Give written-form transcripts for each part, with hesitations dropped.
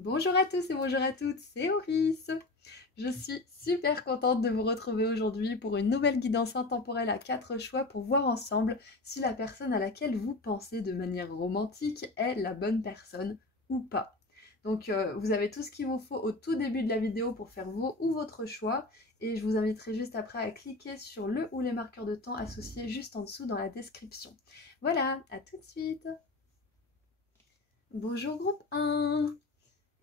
Bonjour à tous et bonjour à toutes, c'est Auris. Je suis super contente de vous retrouver aujourd'hui pour une nouvelle guidance intemporelle à 4 choix pour voir ensemble si la personne à laquelle vous pensez de manière romantique est la bonne personne ou pas. Donc vous avez tout ce qu'il vous faut au tout début de la vidéo pour faire vos ou votre choix et je vous inviterai juste après à cliquer sur le ou les marqueurs de temps associés juste en dessous dans la description. Voilà, à tout de suite. Bonjour groupe 1.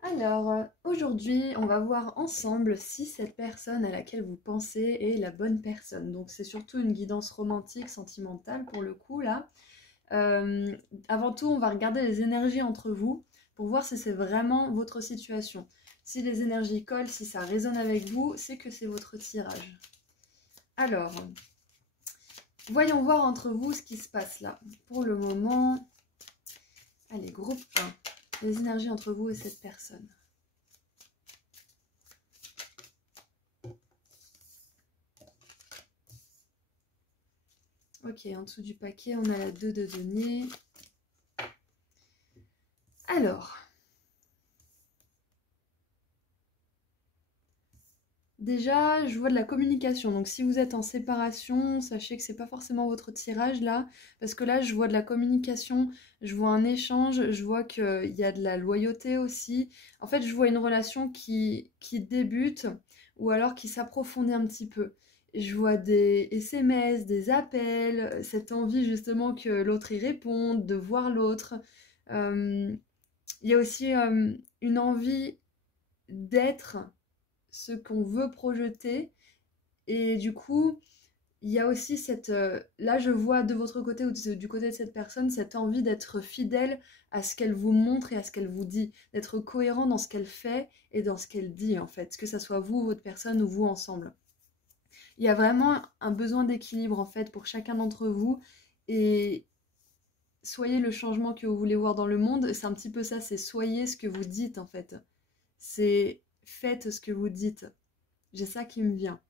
Alors, aujourd'hui, on va voir ensemble si cette personne à laquelle vous pensez est la bonne personne. Donc, c'est surtout une guidance romantique, sentimentale pour le coup, là. Avant tout, on va regarder les énergies entre vous pour voir si c'est vraiment votre situation. Si les énergies collent, si ça résonne avec vous, c'est que c'est votre tirage. Alors, voyons voir entre vous ce qui se passe là. Pour le moment, allez, groupe 1. Les énergies entre vous et cette personne. Ok, en dessous du paquet, on a la 2 de denier. Alors, déjà, je vois de la communication. Donc, si vous êtes en séparation, sachez que c'est pas forcément votre tirage là. Parce que là, je vois de la communication, je vois un échange, je vois qu'il y a de la loyauté aussi. En fait, je vois une relation qui débute ou alors qui s'approfondit un petit peu. Je vois des SMS, des appels, cette envie justement que l'autre y réponde, de voir l'autre. Il y a aussi une envie d'être ce qu'on veut projeter. Et du coup, il y a aussi cette... là, je vois de votre côté ou du côté de cette personne, cette envie d'être fidèle à ce qu'elle vous montre et à ce qu'elle vous dit. D'être cohérent dans ce qu'elle fait et dans ce qu'elle dit, en fait. Que ça soit vous, votre personne ou vous ensemble. Il y a vraiment un besoin d'équilibre, en fait, pour chacun d'entre vous. Et soyez le changement que vous voulez voir dans le monde. C'est un petit peu ça, c'est soyez ce que vous dites, en fait. C'est faites ce que vous dites. J'ai ça qui me vient.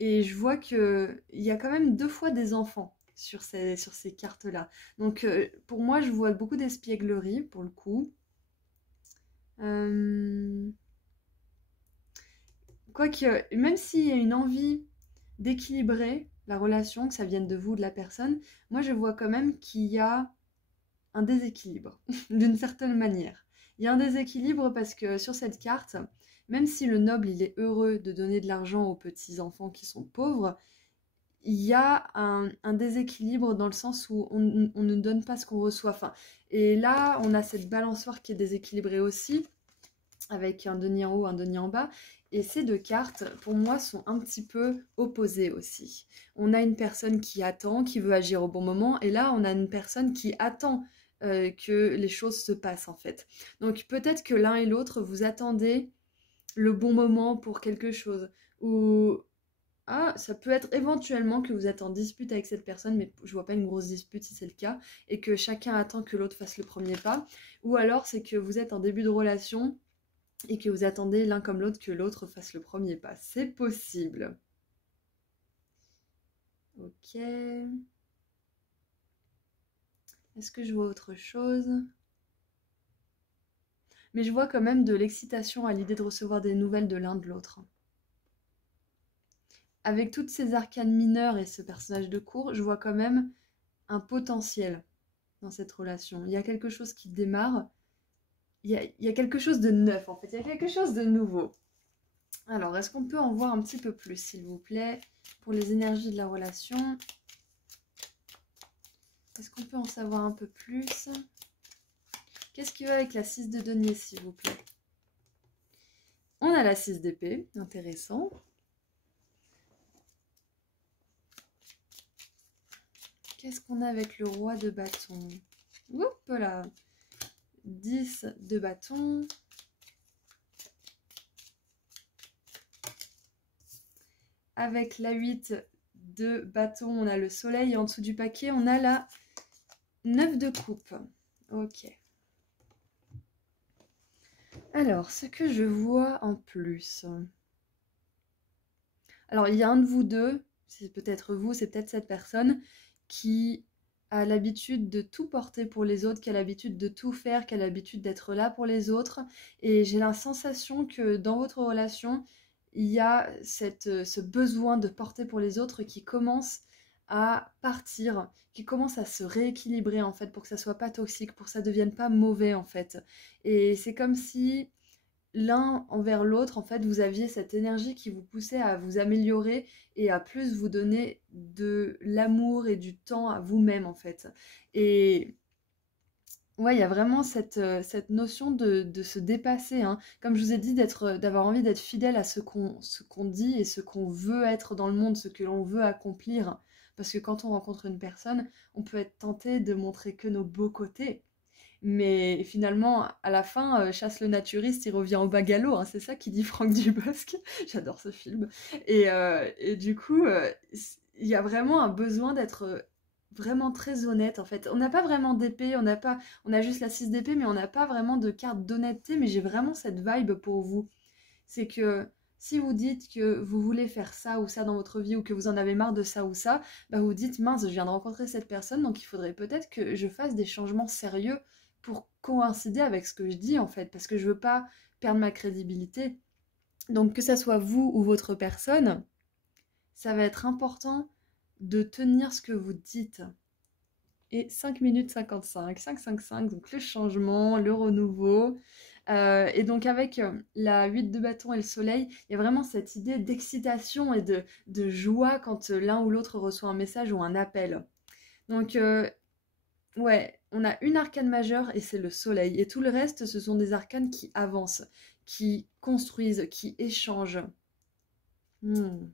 Et je vois qu'il y a quand même 2 fois des enfants sur ces cartes-là. Donc pour moi, je vois beaucoup d'espièglerie, pour le coup. Quoique, même s'il y a une envie d'équilibrer la relation, que ça vienne de vous, de la personne, moi je vois quand même qu'il y a un déséquilibre, d'une certaine manière. Il y a un déséquilibre parce que sur cette carte, même si le noble il est heureux de donner de l'argent aux petits-enfants qui sont pauvres, il y a un déséquilibre dans le sens où on ne donne pas ce qu'on reçoit. Enfin, et là, on a cette balançoire qui est déséquilibrée aussi, avec un denier en haut, un denier en bas. Et ces 2 cartes, pour moi, sont un petit peu opposées aussi. On a une personne qui attend, qui veut agir au bon moment, et là, on a une personne qui attend que les choses se passent, en fait. Donc peut-être que l'un et l'autre, vous attendez le bon moment pour quelque chose, ou ah, ça peut être éventuellement que vous êtes en dispute avec cette personne, mais je vois pas une grosse dispute si c'est le cas, et que chacun attend que l'autre fasse le premier pas. Ou alors c'est que vous êtes en début de relation et que vous attendez l'un comme l'autre que l'autre fasse le premier pas. C'est possible. Ok. Est-ce que je vois autre chose? Mais je vois quand même de l'excitation à l'idée de recevoir des nouvelles de l'un de l'autre. Avec toutes ces arcanes mineures et ce personnage de cour, je vois quand même un potentiel dans cette relation. Il y a quelque chose qui démarre. Il y a quelque chose de neuf en fait. Il y a quelque chose de nouveau. Alors, est-ce qu'on peut en voir un petit peu plus, s'il vous plaît, pour les énergies de la relation? Est-ce qu'on peut en savoir un peu plus? Qu'est-ce qu'il y a avec la 6 de denier, s'il vous plaît? On a la 6 d'épée, intéressant. Qu'est-ce qu'on a avec le roi de bâton? Oups là, 10 de bâton. Avec la 8 de bâton, on a le soleil. Et en dessous du paquet, on a la 9 de coupe. Ok. Alors, ce que je vois en plus. Alors, il y a un de vous deux, c'est peut-être vous, c'est peut-être cette personne, qui a l'habitude de tout porter pour les autres, qui a l'habitude de tout faire, qui a l'habitude d'être là pour les autres. Et j'ai la sensation que dans votre relation, il y a ce besoin de porter pour les autres qui commence à partir, qui commence à se rééquilibrer en fait pour que ça soit pas toxique, pour que ça devienne pas mauvais en fait. Et c'est comme si l'un envers l'autre, en fait, vous aviez cette énergie qui vous poussait à vous améliorer et à plus vous donner de l'amour et du temps à vous-même, en fait. Et ouais, il y a vraiment cette notion de se dépasser, hein. Comme je vous ai dit, d'avoir envie d'être fidèle à ce qu'on dit et ce qu'on veut être dans le monde, ce que l'on veut accomplir. Parce que quand on rencontre une personne, on peut être tenté de montrer que nos beaux côtés. Mais finalement, à la fin, chasse le naturiste, il revient au bas-galop, hein, c'est ça qui dit Franck Dubosc. J'adore ce film. Et du coup, il y a vraiment un besoin d'être vraiment très honnête en fait. On n'a pas vraiment d'épée, on a juste la 6 d'épée, mais on n'a pas vraiment de carte d'honnêteté. Mais j'ai vraiment cette vibe pour vous. C'est que si vous dites que vous voulez faire ça ou ça dans votre vie ou que vous en avez marre de ça ou ça, bah vous dites mince, je viens de rencontrer cette personne, donc il faudrait peut-être que je fasse des changements sérieux pour coïncider avec ce que je dis en fait, parce que je veux pas perdre ma crédibilité. Donc que ça soit vous ou votre personne, ça va être important de tenir ce que vous dites. Et 5 minutes 55, 5, donc le changement, le renouveau. Et donc avec la 8 de bâton et le soleil, il y a vraiment cette idée d'excitation et de joie quand l'un ou l'autre reçoit un message ou un appel. Donc ouais, on a une arcane majeure et c'est le soleil. Et tout le reste, ce sont des arcanes qui avancent, qui construisent, qui échangent. Hmm,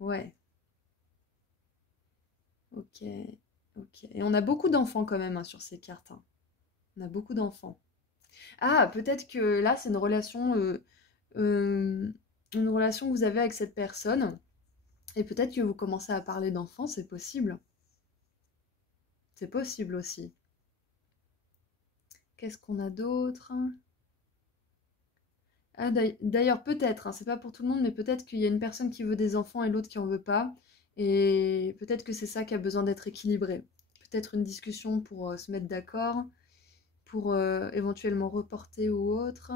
ouais, ok, ok. Et on a beaucoup d'enfants quand même hein, sur ces cartes, hein. On a beaucoup d'enfants. Ah, peut-être que là, c'est euh, une relation que vous avez avec cette personne. Et peut-être que vous commencez à parler d'enfants, c'est possible. C'est possible aussi. Qu'est-ce qu'on a d'autre? Ah, d'ailleurs, peut-être, hein, c'est pas pour tout le monde, mais peut-être qu'il y a une personne qui veut des enfants et l'autre qui en veut pas. Et peut-être que c'est ça qui a besoin d'être équilibré. Peut-être une discussion pour se mettre d'accord, pour éventuellement reporter ou autre.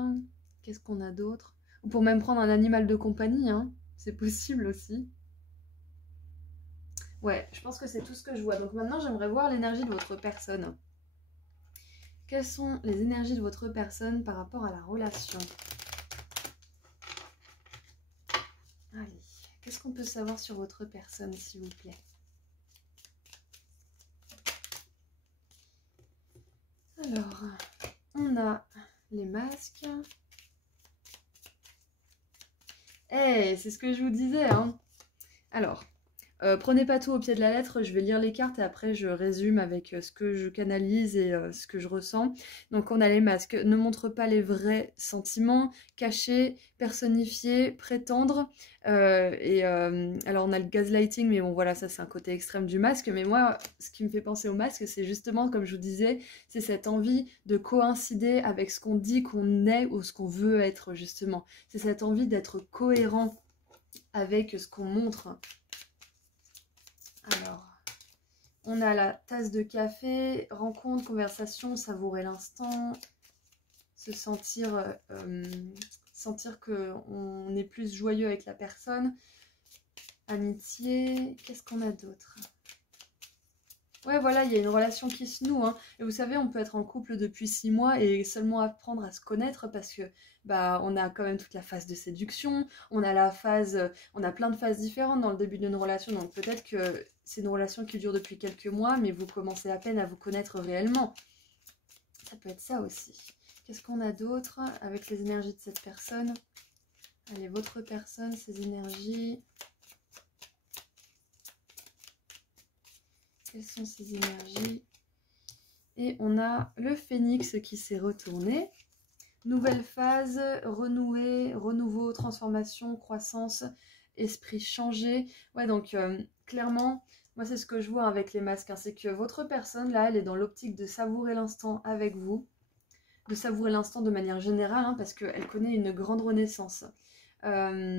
Qu'est-ce qu'on a d'autre? Ou pour même prendre un animal de compagnie, hein. C'est possible aussi. Ouais, je pense que c'est tout ce que je vois. Donc maintenant, j'aimerais voir l'énergie de votre personne. Quelles sont les énergies de votre personne par rapport à la relation? Allez, qu'est-ce qu'on peut savoir sur votre personne, s'il vous plaît? Alors, on a les masques. Eh, c'est ce que je vous disais, hein. Alors, prenez pas tout au pied de la lettre, je vais lire les cartes et après je résume avec ce que je canalise et ce que je ressens. Donc on a les masques, ne montre pas les vrais sentiments, cacher, personnifier, prétendre. Alors on a le gaslighting, mais bon voilà, ça c'est un côté extrême du masque. Mais moi, ce qui me fait penser au masque, c'est justement, comme je vous disais, c'est cette envie de coïncider avec ce qu'on dit qu'on est ou ce qu'on veut être justement. C'est cette envie d'être cohérent avec ce qu'on montre. Alors, on a la tasse de café, rencontre, conversation, savourer l'instant, se sentir qu'on est plus joyeux avec la personne, amitié, qu'est-ce qu'on a d'autre? Ouais, voilà, il y a une relation qui se noue, hein. Et vous savez, on peut être en couple depuis 6 mois et seulement apprendre à se connaître parce que bah on a quand même toute la phase de séduction, on a on a plein de phases différentes dans le début d'une relation. Donc peut-être que c'est une relation qui dure depuis quelques mois, mais vous commencez à peine à vous connaître réellement. Ça peut être ça aussi. Qu'est-ce qu'on a d'autre avec les énergies de cette personne? Allez, votre personne, ses énergies. Quelles sont ces énergies? Et on a le phénix qui s'est retourné. Nouvelle phase, renouer, renouveau, transformation, croissance, esprit changé. Ouais, donc clairement, moi c'est ce que je vois avec les masques, hein, c'est que votre personne, là, elle est dans l'optique de savourer l'instant avec vous, de savourer l'instant de manière générale, hein, parce qu'elle connaît une grande renaissance. Alors...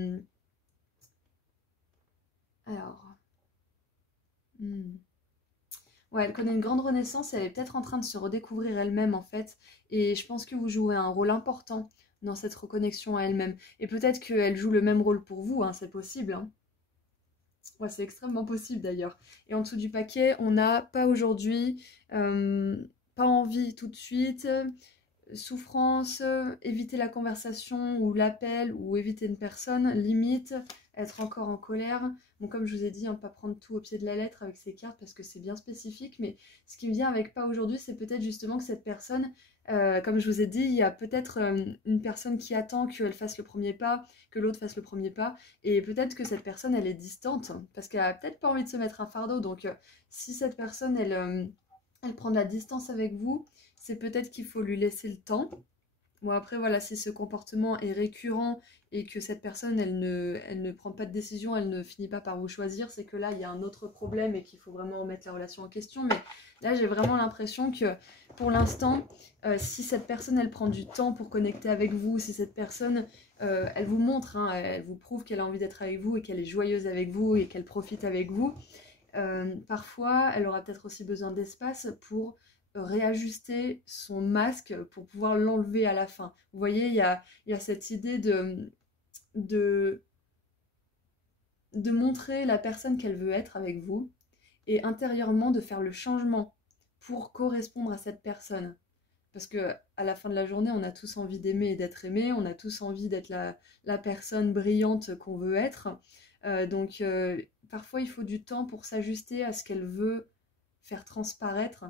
Ouais, elle connaît une grande renaissance, elle est peut-être en train de se redécouvrir elle-même en fait, et je pense que vous jouez un rôle important dans cette reconnexion à elle-même. Et peut-être qu'elle joue le même rôle pour vous, hein, c'est possible, hein. Ouais, c'est extrêmement possible d'ailleurs. Et en dessous du paquet, on a pas aujourd'hui, euh, pas envie tout de suite, souffrance, éviter la conversation ou l'appel ou éviter une personne, limite, être encore en colère. Bon, comme je vous ai dit, hein, pas prendre tout au pied de la lettre avec ces cartes parce que c'est bien spécifique, mais ce qui me vient avec pas aujourd'hui, c'est peut-être justement que cette personne, comme je vous ai dit, il y a peut-être une personne qui attend qu'elle fasse le premier pas, que l'autre fasse le premier pas, et peut-être que cette personne, elle est distante parce qu'elle a peut-être pas envie de se mettre un fardeau. Donc, si cette personne, elle prend de la distance avec vous, c'est peut-être qu'il faut lui laisser le temps. Bon, après, voilà, si ce comportement est récurrent et que cette personne, elle ne prend pas de décision, elle ne finit pas par vous choisir, c'est que là, il y a un autre problème et qu'il faut vraiment remettre la relation en question. Mais là, j'ai vraiment l'impression que, pour l'instant, si cette personne, elle prend du temps pour connecter avec vous, si cette personne, elle vous montre, hein, elle vous prouve qu'elle a envie d'être avec vous et qu'elle est joyeuse avec vous et qu'elle profite avec vous, parfois, elle aura peut-être aussi besoin d'espace pour réajuster son masque pour pouvoir l'enlever à la fin. Vous voyez, il y a cette idée de, de montrer la personne qu'elle veut être avec vous et intérieurement de faire le changement pour correspondre à cette personne. Parce que à la fin de la journée, on a tous envie d'aimer et d'être aimé, on a tous envie d'être la personne brillante qu'on veut être. Donc parfois, il faut du temps pour s'ajuster à ce qu'elle veut faire transparaître.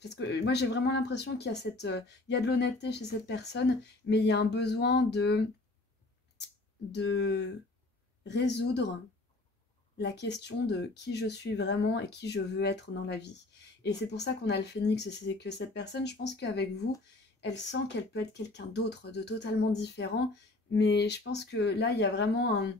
Parce que moi, j'ai vraiment l'impression qu'il y a il y a de l'honnêteté chez cette personne, mais il y a un besoin de résoudre la question de qui je suis vraiment et qui je veux être dans la vie. Et c'est pour ça qu'on a le phénix, c'est que cette personne, je pense qu'avec vous, elle sent qu'elle peut être quelqu'un d'autre, de totalement différent, mais je pense que là, il y a vraiment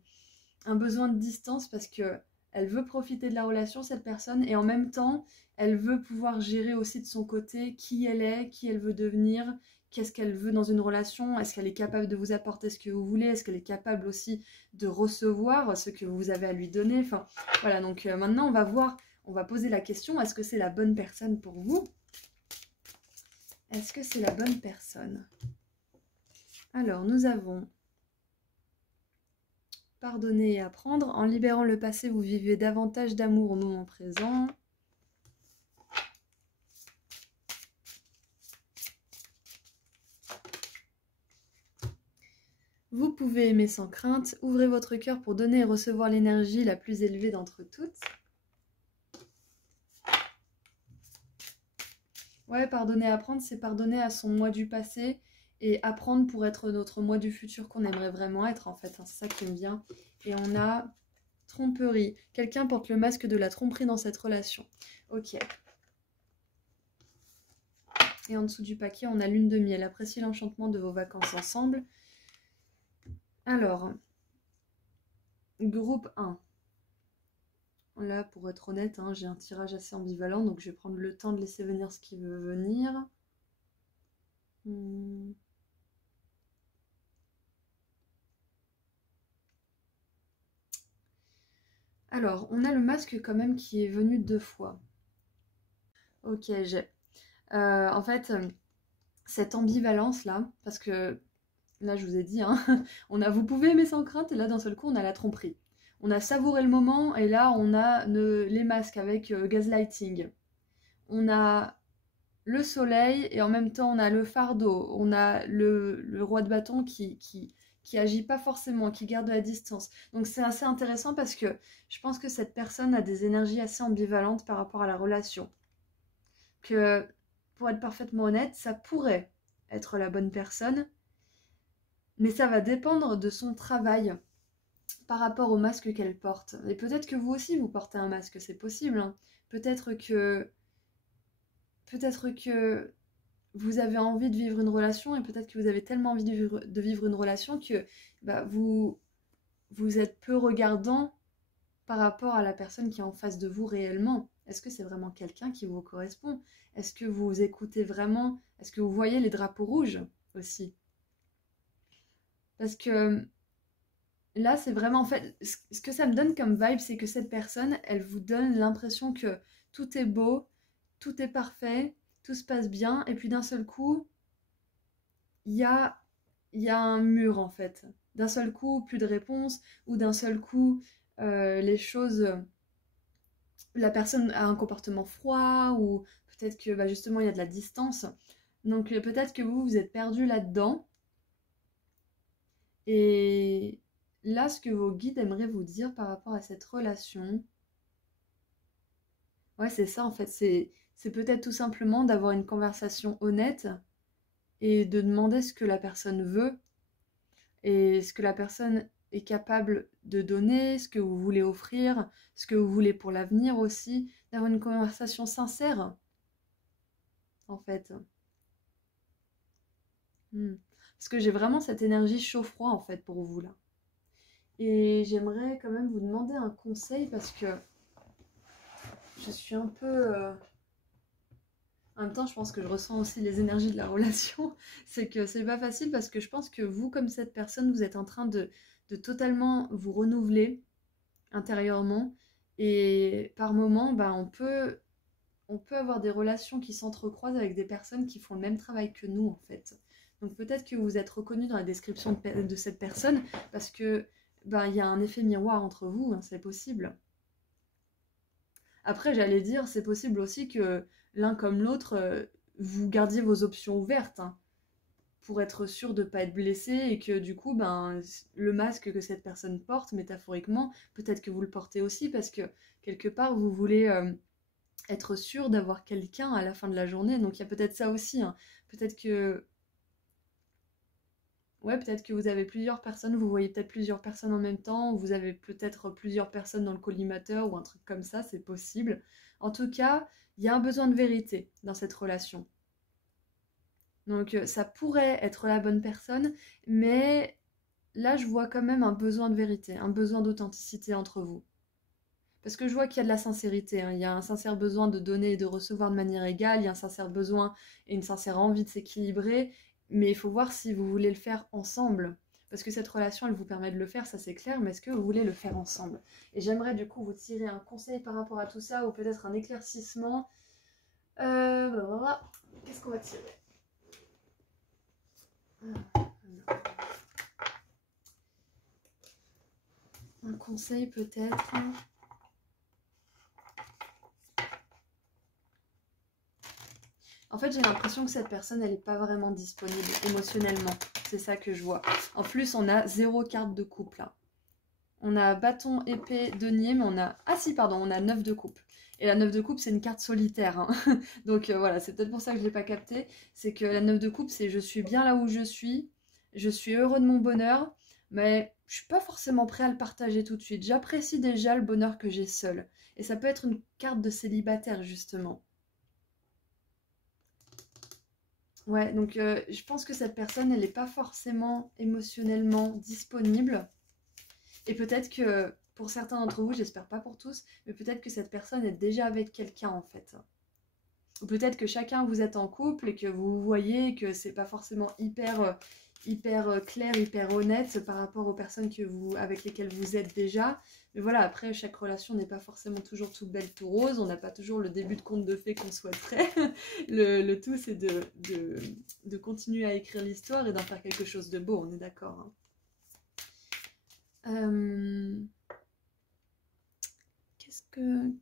un besoin de distance parce que elle veut profiter de la relation, cette personne, et en même temps, elle veut pouvoir gérer aussi de son côté qui elle est, qui elle veut devenir, qu'est-ce qu'elle veut dans une relation, est-ce qu'elle est capable de vous apporter ce que vous voulez, est-ce qu'elle est capable aussi de recevoir ce que vous avez à lui donner. Enfin, voilà, donc maintenant, on va voir, on va poser la question, est-ce que c'est la bonne personne pour vous? Est-ce que c'est la bonne personne? Alors, nous avons pardonner et apprendre. En libérant le passé, vous vivez davantage d'amour au moment présent. Vous pouvez aimer sans crainte. Ouvrez votre cœur pour donner et recevoir l'énergie la plus élevée d'entre toutes. Ouais, pardonner et apprendre, c'est pardonner à son moi du passé et apprendre pour être notre moi du futur qu'on aimerait vraiment être, en fait. C'est ça qui me vient. Et on a tromperie. Quelqu'un porte le masque de la tromperie dans cette relation. Ok. Et en dessous du paquet, on a lune de miel. Appréciez l'enchantement de vos vacances ensemble. Alors, groupe 1. Là, pour être honnête, hein, j'ai un tirage assez ambivalent, donc je vais prendre le temps de laisser venir ce qui veut venir. Alors, on a le masque quand même qui est venu 2 fois. Ok, j'ai. En fait, cette ambivalence-là, parce que là, je vous ai dit, hein, on a vous pouvez aimer sans crainte, et là, d'un seul coup, on a la tromperie. On a savouré le moment, et là, on a les masques avec gaslighting. On a le soleil, et en même temps, on a le fardeau. On a le roi de bâton qui agit pas forcément, qui garde de la distance. Donc, c'est assez intéressant parce que je pense que cette personne a des énergies assez ambivalentes par rapport à la relation. Que, pour être parfaitement honnête, ça pourrait être la bonne personne, mais ça va dépendre de son travail par rapport au masque qu'elle porte. Et peut-être que vous aussi, vous portez un masque, c'est possible, hein. Peut-être que vous avez envie de vivre une relation et peut-être que vous avez tellement envie de vivre une relation que bah, vous êtes peu regardant par rapport à la personne qui est en face de vous réellement. Est-ce que c'est vraiment quelqu'un qui vous correspond? Est-ce que vous écoutez vraiment? Est-ce que vous voyez les drapeaux rouges aussi? Parce que là, c'est vraiment, en fait, ce que ça me donne comme vibe, c'est que cette personne, elle vous donne l'impression que tout est beau, tout est parfait, tout se passe bien, et puis d'un seul coup, il y a, il y a un mur en fait. D'un seul coup, plus de réponse, ou d'un seul coup, les choses, la personne a un comportement froid, ou peut-être que bah, justement il y a de la distance. Donc peut-être que vous êtes perdu là-dedans. Et là, ce que vos guides aimeraient vous dire par rapport à cette relation, ouais, c'est ça en fait. C'est peut-être tout simplement d'avoir une conversation honnête et de demander ce que la personne veut et ce que la personne est capable de donner, ce que vous voulez offrir, ce que vous voulez pour l'avenir aussi, d'avoir une conversation sincère, en fait. Hmm. Parce que j'ai vraiment cette énergie chaud-froid, en fait, pour vous, là. Et j'aimerais quand même vous demander un conseil parce que je suis un peu... En même temps, je pense que je ressens aussi les énergies de la relation. C'est que c'est pas facile parce que je pense que vous, comme cette personne, vous êtes en train de totalement vous renouveler intérieurement. Et par moments, bah, on peut avoir des relations qui s'entrecroisent avec des personnes qui font le même travail que nous, en fait. Donc peut-être que vous êtes reconnu dans la description de cette personne parce que bah, il y a un effet miroir entre vous, hein, c'est possible. Après, j'allais dire, c'est possible aussi que l'un comme l'autre, vous gardiez vos options ouvertes, hein, pour être sûr de ne pas être blessé et que du coup, ben, le masque que cette personne porte, métaphoriquement, peut-être que vous le portez aussi parce que quelque part, vous voulez être sûr d'avoir quelqu'un à la fin de la journée. Donc il y a peut-être ça aussi, hein. Peut-être que Ouais, peut-être que vous avez plusieurs personnes, vous voyez peut-être plusieurs personnes en même temps, ou vous avez peut-être plusieurs personnes dans le collimateur ou un truc comme ça, c'est possible. En tout cas, il y a un besoin de vérité dans cette relation. Donc ça pourrait être la bonne personne, mais là je vois quand même un besoin de vérité, un besoin d'authenticité entre vous. Parce que je vois qu'il y a de la sincérité, hein. Il y a un sincère besoin de donner et de recevoir de manière égale, il y a un sincère besoin et une sincère envie de s'équilibrer, mais il faut voir si vous voulez le faire ensemble. Parce que cette relation, elle vous permet de le faire, ça c'est clair, mais est-ce que vous voulez le faire ensemble? Et j'aimerais du coup vous tirer un conseil par rapport à tout ça, ou peut-être un éclaircissement. Voilà. Qu'est-ce qu'on va tirer? Un conseil peut-être. En fait, j'ai l'impression que cette personne, elle n'est pas vraiment disponible émotionnellement. C'est ça que je vois. En plus, on a 0 carte de couple là. On a bâton, épée, denier, mais on a... Ah si, pardon, on a 9 de coupe. Et la 9 de coupe, c'est une carte solitaire, hein. Donc voilà, c'est peut-être pour ça que je ne l'ai pas capté. C'est que la 9 de coupe, c'est je suis bien là où je suis heureux de mon bonheur, mais je suis pas forcément prêt à le partager tout de suite. J'apprécie déjà le bonheur que j'ai seul. Et ça peut être une carte de célibataire, justement. Ouais, donc je pense que cette personne, elle n'est pas forcément émotionnellement disponible. Et peut-être que pour certains d'entre vous, j'espère pas pour tous, mais peut-être que cette personne est déjà avec quelqu'un en fait. Ou peut-être que chacun vous êtes en couple et que vous voyez que c'est pas forcément hyper clair, hyper honnête par rapport aux personnes avec lesquelles vous êtes déjà. Mais voilà, après, chaque relation n'est pas forcément toujours tout belle, tout rose. On n'a pas toujours le début de conte de fées qu'on souhaiterait. Le tout, c'est de continuer à écrire l'histoire et d'en faire quelque chose de beau, on est d'accord, hein. Qu'est-ce que...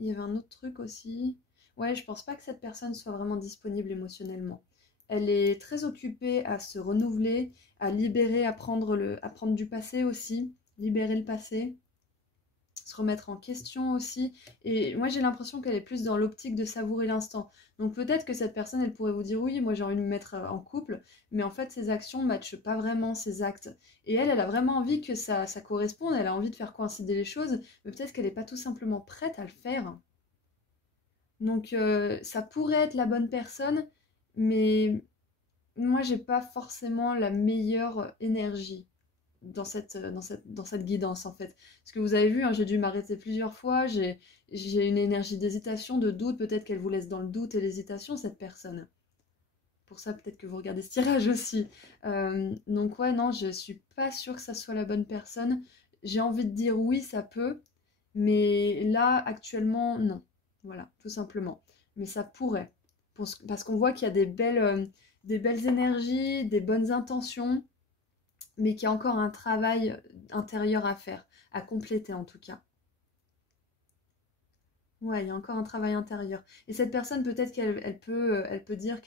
Il y avait un autre truc aussi. Ouais, je pense pas que cette personne soit vraiment disponible émotionnellement. Elle est très occupée à se renouveler, à libérer, à prendre du passé aussi, libérer le passé, se remettre en question aussi. Et moi, j'ai l'impression qu'elle est plus dans l'optique de savourer l'instant. Donc peut-être que cette personne, elle pourrait vous dire oui, moi j'ai envie de me mettre en couple, mais en fait, ses actions ne matchent pas vraiment ses actes. Et elle a vraiment envie que ça corresponde, elle a envie de faire coïncider les choses, mais peut-être qu'elle n'est pas tout simplement prête à le faire. Donc ça pourrait être la bonne personne, mais moi j'ai pas forcément la meilleure énergie dans cette guidance en fait. Parce que vous avez vu, hein, j'ai dû m'arrêter plusieurs fois, j'ai une énergie d'hésitation, de doute, peut-être qu'elle vous laisse dans le doute et l'hésitation cette personne. Pour ça peut-être que vous regardez ce tirage aussi. Donc ouais, non, je suis pas sûre que ça soit la bonne personne. J'ai envie de dire oui, ça peut, Mais là, actuellement, non. Voilà, tout simplement. Mais ça pourrait. Parce qu'on voit qu'il y a des belles énergies, des bonnes intentions, mais qu'il y a encore un travail intérieur à faire, à compléter en tout cas. Ouais, il y a encore un travail intérieur. Et cette personne, peut-être elle peut dire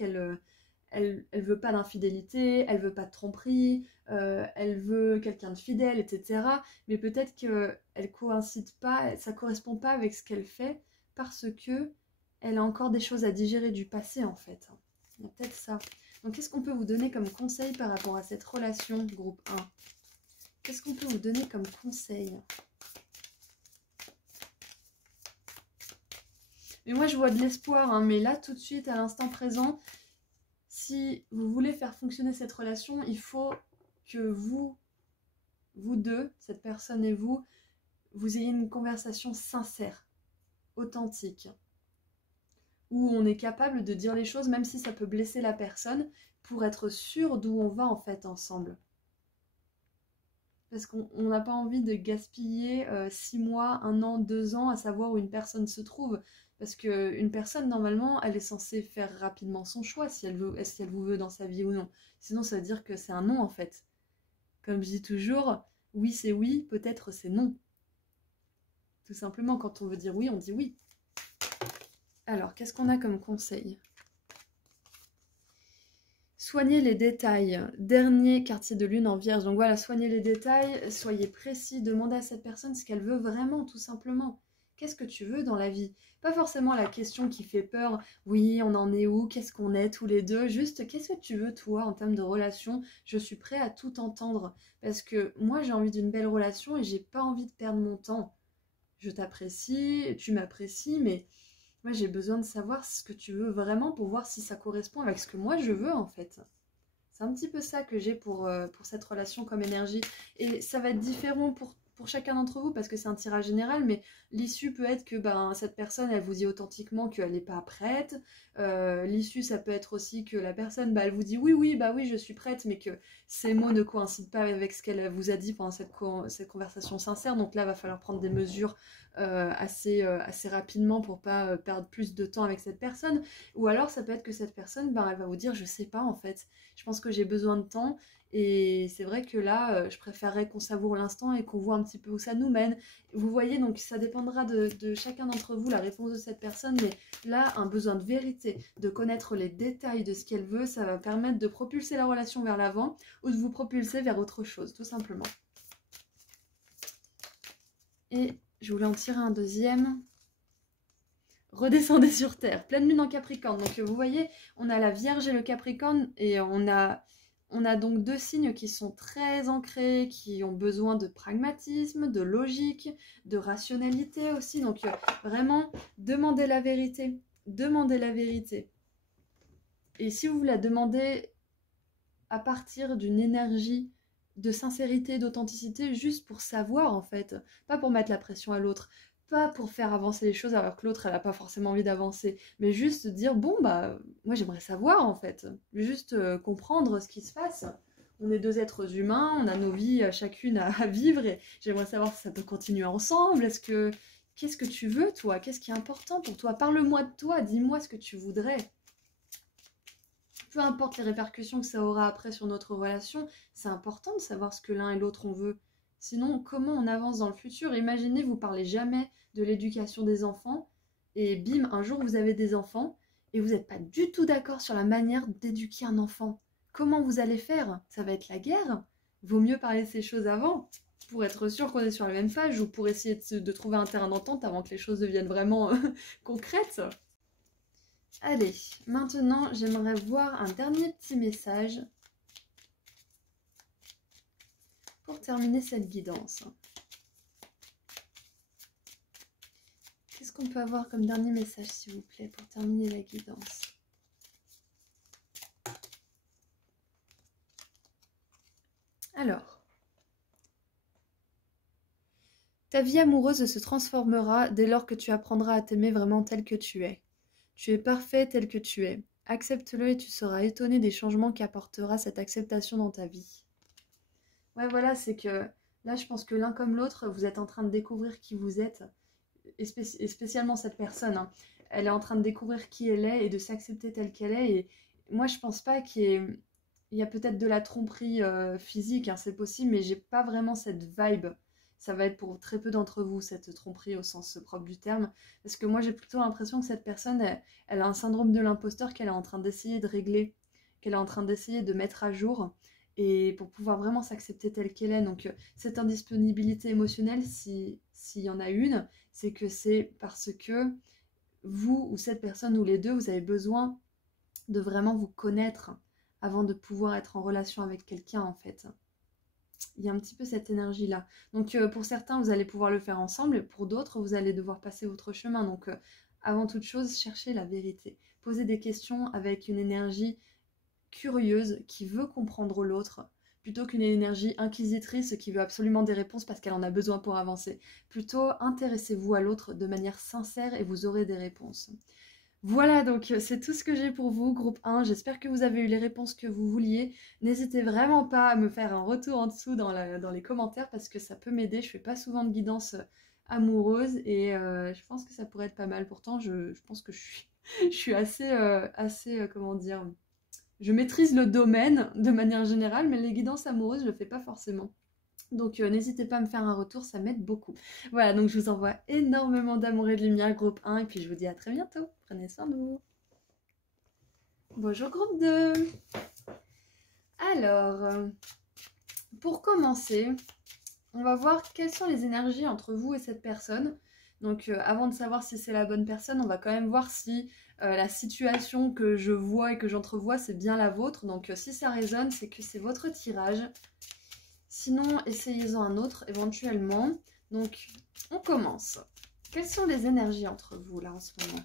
elle veut pas d'infidélité, elle veut pas de tromperie, elle veut quelqu'un de fidèle, etc. Mais peut-être qu'elle coïncide pas, ça correspond pas avec ce qu'elle fait parce que elle a encore des choses à digérer du passé en fait. Il y a peut-être ça. Donc qu'est-ce qu'on peut vous donner comme conseil par rapport à cette relation, groupe 1? Qu'est-ce qu'on peut vous donner comme conseil? Mais moi je vois de l'espoir, hein, mais là tout de suite, à l'instant présent, si vous voulez faire fonctionner cette relation, il faut que vous deux, cette personne et vous ayez une conversation sincère, authentique, où on est capable de dire les choses, même si ça peut blesser la personne, pour être sûr d'où on va en fait ensemble. Parce qu'on n'a pas envie de gaspiller 6 mois, 1 an, 2 ans à savoir où une personne se trouve. Parce qu'une personne, normalement, elle est censée faire rapidement son choix si elle vous veut dans sa vie ou non. Sinon, ça veut dire que c'est un non, en fait. Comme je dis toujours, oui, c'est oui, peut-être c'est non. Tout simplement, quand on veut dire oui, on dit oui. Alors, qu'est-ce qu'on a comme conseil? Soignez les détails. Dernier quartier de lune en vierge. Donc voilà, soignez les détails, soyez précis, demandez à cette personne ce qu'elle veut vraiment, tout simplement. Qu'est-ce que tu veux dans la vie? Pas forcément la question qui fait peur, oui, on en est où, qu'est-ce qu'on est tous les deux, juste qu'est-ce que tu veux toi en termes de relation? Je suis prêt à tout entendre parce que moi j'ai envie d'une belle relation et j'ai pas envie de perdre mon temps. Je t'apprécie, tu m'apprécies, mais moi j'ai besoin de savoir ce que tu veux vraiment pour voir si ça correspond avec ce que moi je veux en fait. C'est un petit peu ça que j'ai pour cette relation comme énergie. Et ça va être différent pour chacun d'entre vous parce que c'est un tirage général, mais l'issue peut être que ben, cette personne, elle vous dit authentiquement qu'elle n'est pas prête. L'issue, ça peut être aussi que la personne, bah, elle vous dit oui, oui, bah oui, je suis prête, mais que ces mots ne coïncident pas avec ce qu'elle vous a dit pendant cette conversation sincère. Donc là, il va falloir prendre des mesures assez rapidement pour pas perdre plus de temps avec cette personne. Ou alors, ça peut être que cette personne, ben, elle va vous dire, je sais pas en fait. Je pense que j'ai besoin de temps et c'est vrai que là, je préférerais qu'on savoure l'instant et qu'on voit un petit peu où ça nous mène. Vous voyez, donc ça dépendra de chacun d'entre vous, la réponse de cette personne, mais là, un besoin de vérité, de connaître les détails de ce qu'elle veut, ça va permettre de propulser la relation vers l'avant ou de vous propulser vers autre chose, tout simplement. Et je voulais en tirer un deuxième. Redescendez sur Terre, pleine lune en Capricorne. Donc vous voyez, on a la Vierge et le Capricorne et on a donc deux signes qui sont très ancrés, qui ont besoin de pragmatisme, de logique, de rationalité aussi. Donc vraiment, demandez la vérité. Demandez la vérité. Et si vous la demandez à partir d'une énergie de sincérité, d'authenticité, juste pour savoir en fait, pas pour mettre la pression à l'autre, pas pour faire avancer les choses alors que l'autre elle n'a pas forcément envie d'avancer, mais juste dire bon bah moi j'aimerais savoir en fait, juste comprendre ce qui se passe. On est deux êtres humains, on a nos vies chacune à vivre et j'aimerais savoir si ça peut continuer ensemble. Qu'est-ce que tu veux toi? Qu'est-ce qui est important pour toi? Parle-moi de toi, dis-moi ce que tu voudrais. Peu importe les répercussions que ça aura après sur notre relation, c'est important de savoir ce que l'un et l'autre on veut. Sinon, comment on avance dans le futur? Imaginez, vous parlez jamais de l'éducation des enfants, et bim, un jour vous avez des enfants, et vous n'êtes pas du tout d'accord sur la manière d'éduquer un enfant. Comment vous allez faire? Ça va être la guerre? Vaut mieux parler de ces choses avant, pour être sûr qu'on est sur la même page, ou pour essayer de trouver un terrain d'entente avant que les choses deviennent vraiment concrètes. Allez, maintenant j'aimerais voir un dernier petit message pour terminer cette guidance. Qu'est-ce qu'on peut avoir comme dernier message s'il vous plaît pour terminer la guidance? Alors, ta vie amoureuse se transformera dès lors que tu apprendras à t'aimer vraiment tel que tu es. Tu es parfait tel que tu es. Accepte-le et tu seras étonné des changements qu'apportera cette acceptation dans ta vie. Ouais, voilà, c'est que là, je pense que l'un comme l'autre, vous êtes en train de découvrir qui vous êtes. et spécialement cette personne, hein, elle est en train de découvrir qui elle est et de s'accepter telle qu'elle est. Et moi, je pense pas il y a peut-être de la tromperie physique, hein, c'est possible, mais j'ai pas vraiment cette vibe. Ça va être pour très peu d'entre vous, cette tromperie au sens propre du terme. Parce que moi, j'ai plutôt l'impression que cette personne, elle a un syndrome de l'imposteur qu'elle est en train d'essayer de régler, qu'elle est en train d'essayer de mettre à jour, et pour pouvoir vraiment s'accepter telle qu'elle est. Donc, cette indisponibilité émotionnelle, s'il y en a une, c'est que c'est parce que vous ou cette personne ou les deux, vous avez besoin de vraiment vous connaître avant de pouvoir être en relation avec quelqu'un, en fait. Il y a un petit peu cette énergie-là. Donc pour certains, vous allez pouvoir le faire ensemble, et pour d'autres, vous allez devoir passer votre chemin. Donc avant toute chose, cherchez la vérité. Posez des questions avec une énergie curieuse qui veut comprendre l'autre, plutôt qu'une énergie inquisitrice qui veut absolument des réponses parce qu'elle en a besoin pour avancer. Plutôt intéressez-vous à l'autre de manière sincère et vous aurez des réponses. Voilà, donc c'est tout ce que j'ai pour vous, groupe 1. J'espère que vous avez eu les réponses que vous vouliez. N'hésitez vraiment pas à me faire un retour en dessous dans les commentaires parce que ça peut m'aider. Je fais pas souvent de guidance amoureuse et je pense que ça pourrait être pas mal. Pourtant, je pense que je suis assez, comment dire, je maîtrise le domaine de manière générale, mais les guidances amoureuses, je le fais pas forcément. Donc n'hésitez pas à me faire un retour, ça m'aide beaucoup. Voilà, donc je vous envoie énormément d'amour et de lumière, groupe 1, et puis je vous dis à très bientôt. Prenez soin de vous. Bonjour groupe 2. Alors, pour commencer, on va voir quelles sont les énergies entre vous et cette personne. Donc avant de savoir si c'est la bonne personne, on va quand même voir si la situation que je vois et que j'entrevois, c'est bien la vôtre. Donc si ça résonne, c'est que c'est votre tirage. Sinon, essayez-en un autre éventuellement. Donc, on commence. Quelles sont les énergies entre vous là en ce moment?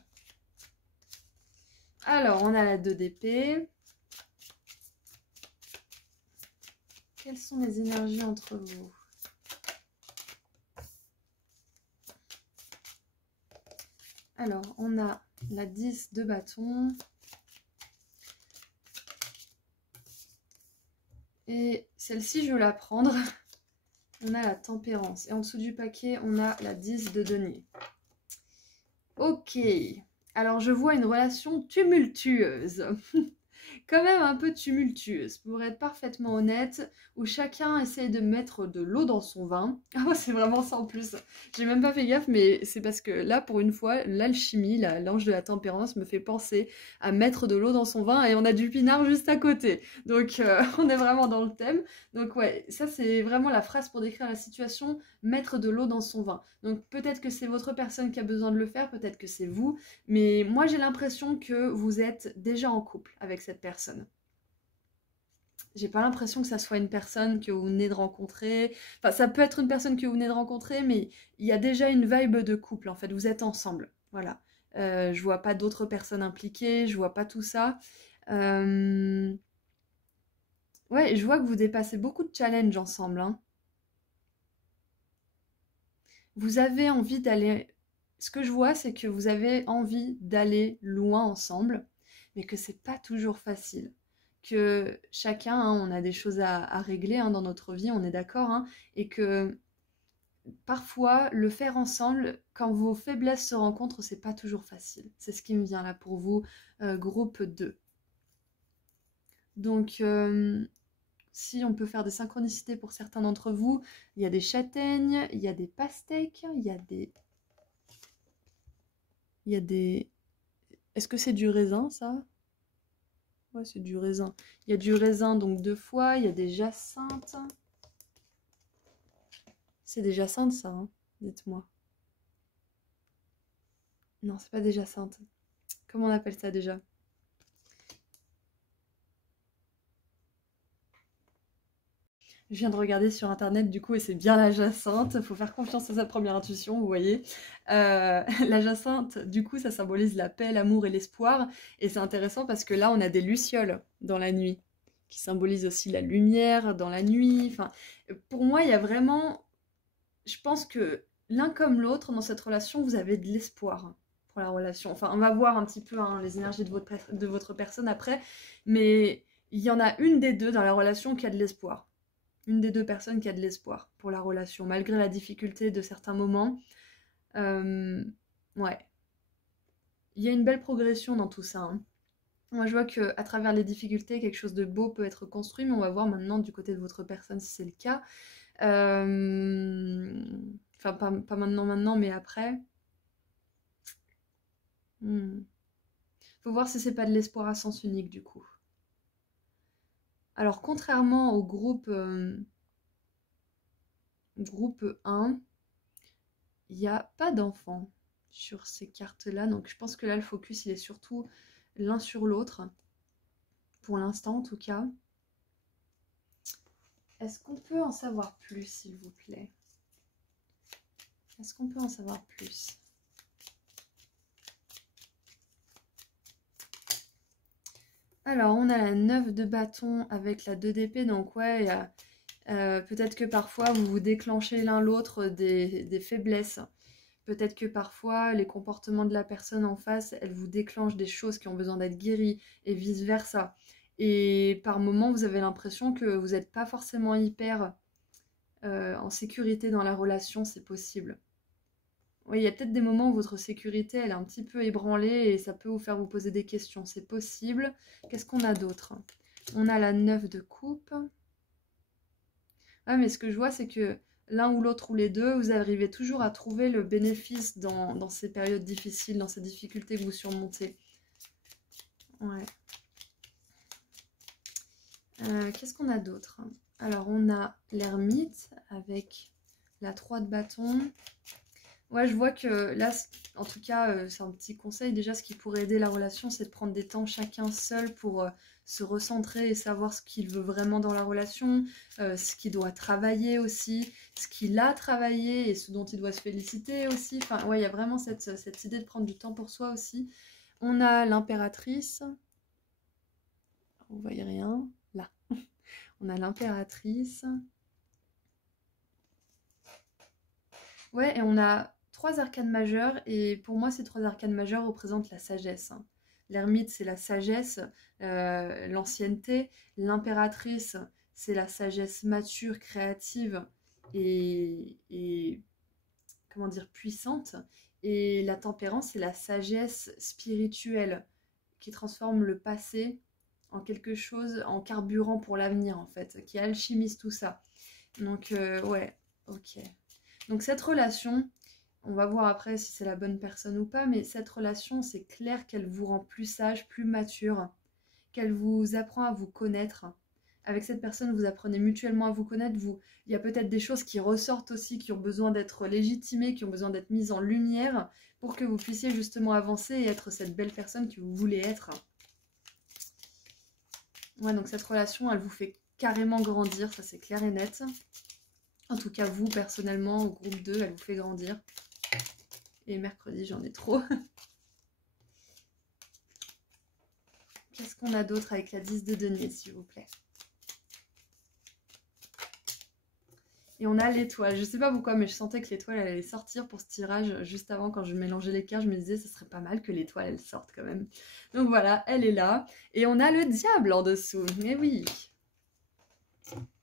Alors, on a la 2 d'épée. Quelles sont les énergies entre vous? Alors, on a la 10 de bâton. Et celle-ci, je vais la prendre. On a la tempérance. Et en dessous du paquet, on a la 10 de denier. Ok. Alors, je vois une relation tumultueuse. Quand même un peu tumultueuse, pour être parfaitement honnête, où chacun essaye de mettre de l'eau dans son vin. Ah, c'est vraiment ça en plus. J'ai même pas fait gaffe, mais c'est parce que là, pour une fois, l'alchimie, l'ange de la tempérance, me fait penser à mettre de l'eau dans son vin, et on a du pinard juste à côté. Donc, on est vraiment dans le thème. Donc, ouais, ça, c'est vraiment la phrase pour décrire la situation, mettre de l'eau dans son vin. Donc, peut-être que c'est votre personne qui a besoin de le faire, peut-être que c'est vous, mais moi, j'ai l'impression que vous êtes déjà en couple avec cette personne. J'ai pas l'impression que ça soit une personne que vous venez de rencontrer. Enfin, ça peut être une personne que vous venez de rencontrer, mais il y a déjà une vibe de couple, en fait. Vous êtes ensemble, voilà. Je vois pas d'autres personnes impliquées, je vois pas tout ça. Ouais, je vois que vous dépassez beaucoup de challenges ensemble, hein. Vous avez envie d'aller... Ce que je vois, c'est que vous avez envie d'aller loin ensemble, mais que c'est pas toujours facile. Que chacun, hein, on a des choses à régler hein, dans notre vie, on est d'accord, hein, et que parfois, le faire ensemble, quand vos faiblesses se rencontrent, c'est pas toujours facile. C'est ce qui me vient là pour vous, groupe 2. Donc, si on peut faire des synchronicités pour certains d'entre vous, il y a des châtaignes, il y a des pastèques, il y a des... Est-ce que c'est du raisin, ça? Ouais, c'est du raisin. Il y a du raisin, donc 2 fois. Il y a des jacinthes. C'est des jacinthes, ça, hein? Dites-moi. Non, c'est pas des jacinthes. Comment on appelle ça, déjà? Je viens de regarder sur internet du coup et c'est bien la jacinthe. Faut faire confiance à sa première intuition, vous voyez. La jacinthe, du coup, ça symbolise la paix, l'amour et l'espoir. Et c'est intéressant parce que là, on a des lucioles dans la nuit, qui symbolisent aussi la lumière dans la nuit. Enfin, pour moi, il y a vraiment... Je pense que l'un comme l'autre, dans cette relation, vous avez de l'espoir pour la relation. Enfin, on va voir un petit peu hein, les énergies de votre personne après. Mais il y en a une des deux dans la relation qui a de l'espoir. Une des deux personnes qui a de l'espoir pour la relation, malgré la difficulté de certains moments. Ouais, il y a une belle progression dans tout ça, hein. Moi, je vois que à travers les difficultés, quelque chose de beau peut être construit, mais on va voir maintenant du côté de votre personne si c'est le cas. Enfin, pas maintenant, mais après. Faut voir si c'est pas de l'espoir à sens unique, du coup. Alors, contrairement au groupe 1, il n'y a pas d'enfant sur ces cartes-là. Donc, je pense que là, le focus, il est surtout l'un sur l'autre. Pour l'instant, en tout cas. Est-ce qu'on peut en savoir plus, s'il vous plaît? Est-ce qu'on peut en savoir plus? Alors, on a la 9 de bâton avec la 2 d'épée. Donc, ouais, peut-être que parfois, vous vous déclenchez l'un l'autre des faiblesses. Peut-être que parfois, les comportements de la personne en face, elles vous déclenchent des choses qui ont besoin d'être guéries et vice-versa. Et par moments, vous avez l'impression que vous n'êtes pas forcément hyper en sécurité dans la relation, c'est possible. Oui, il y a peut-être des moments où votre sécurité, elle est un petit peu ébranlée et ça peut vous faire vous poser des questions, c'est possible. Qu'est-ce qu'on a d'autre? On a la 9 de coupe. Ah, mais ce que je vois, c'est que l'un ou l'autre ou les deux, vous arrivez toujours à trouver le bénéfice dans ces périodes difficiles, dans ces difficultés que vous surmontez. Ouais. Qu'est-ce qu'on a d'autre? Alors, on a l'ermite avec la 3 de bâton. Ouais, je vois que là, en tout cas, c'est un petit conseil. Déjà, ce qui pourrait aider la relation, c'est de prendre des temps chacun seul pour se recentrer et savoir ce qu'il veut vraiment dans la relation, ce qu'il doit travailler aussi, ce qu'il a travaillé et ce dont il doit se féliciter aussi. Enfin, ouais, il y a vraiment cette idée de prendre du temps pour soi aussi. On a l'impératrice. Vous voyez rien? Là. On a l'impératrice. Ouais, et on a 3 arcanes majeures, et pour moi, ces 3 arcanes majeures représentent la sagesse, hein. L'ermite, c'est la sagesse, l'ancienneté. L'impératrice, c'est la sagesse mature, créative et comment dire, puissante. Et la tempérance, c'est la sagesse spirituelle qui transforme le passé en quelque chose, en carburant pour l'avenir, en fait, qui alchimise tout ça. Donc, ouais, ok. Donc cette relation, on va voir après si c'est la bonne personne ou pas, mais cette relation, c'est clair qu'elle vous rend plus sage, plus mature, qu'elle vous apprend à vous connaître. Avec cette personne, vous apprenez mutuellement à vous connaître. Il y a peut-être des choses qui ressortent aussi, qui ont besoin d'être légitimées, qui ont besoin d'être mises en lumière pour que vous puissiez justement avancer et être cette belle personne que vous voulez être. Ouais, donc cette relation, elle vous fait carrément grandir, ça c'est clair et net. En tout cas, vous, personnellement, au groupe 2, elle vous fait grandir. Et mercredi, j'en ai trop. Qu'est-ce qu'on a d'autre avec la 10 de denier, s'il vous plaît? Et on a l'étoile. Je sais pas pourquoi, mais je sentais que l'étoile, elle allait sortir pour ce tirage. Juste avant, quand je mélangeais les cartes, je me disais, ce serait pas mal que l'étoile, elle sorte quand même. Donc voilà, elle est là. Et on a le diable en dessous. Mais oui.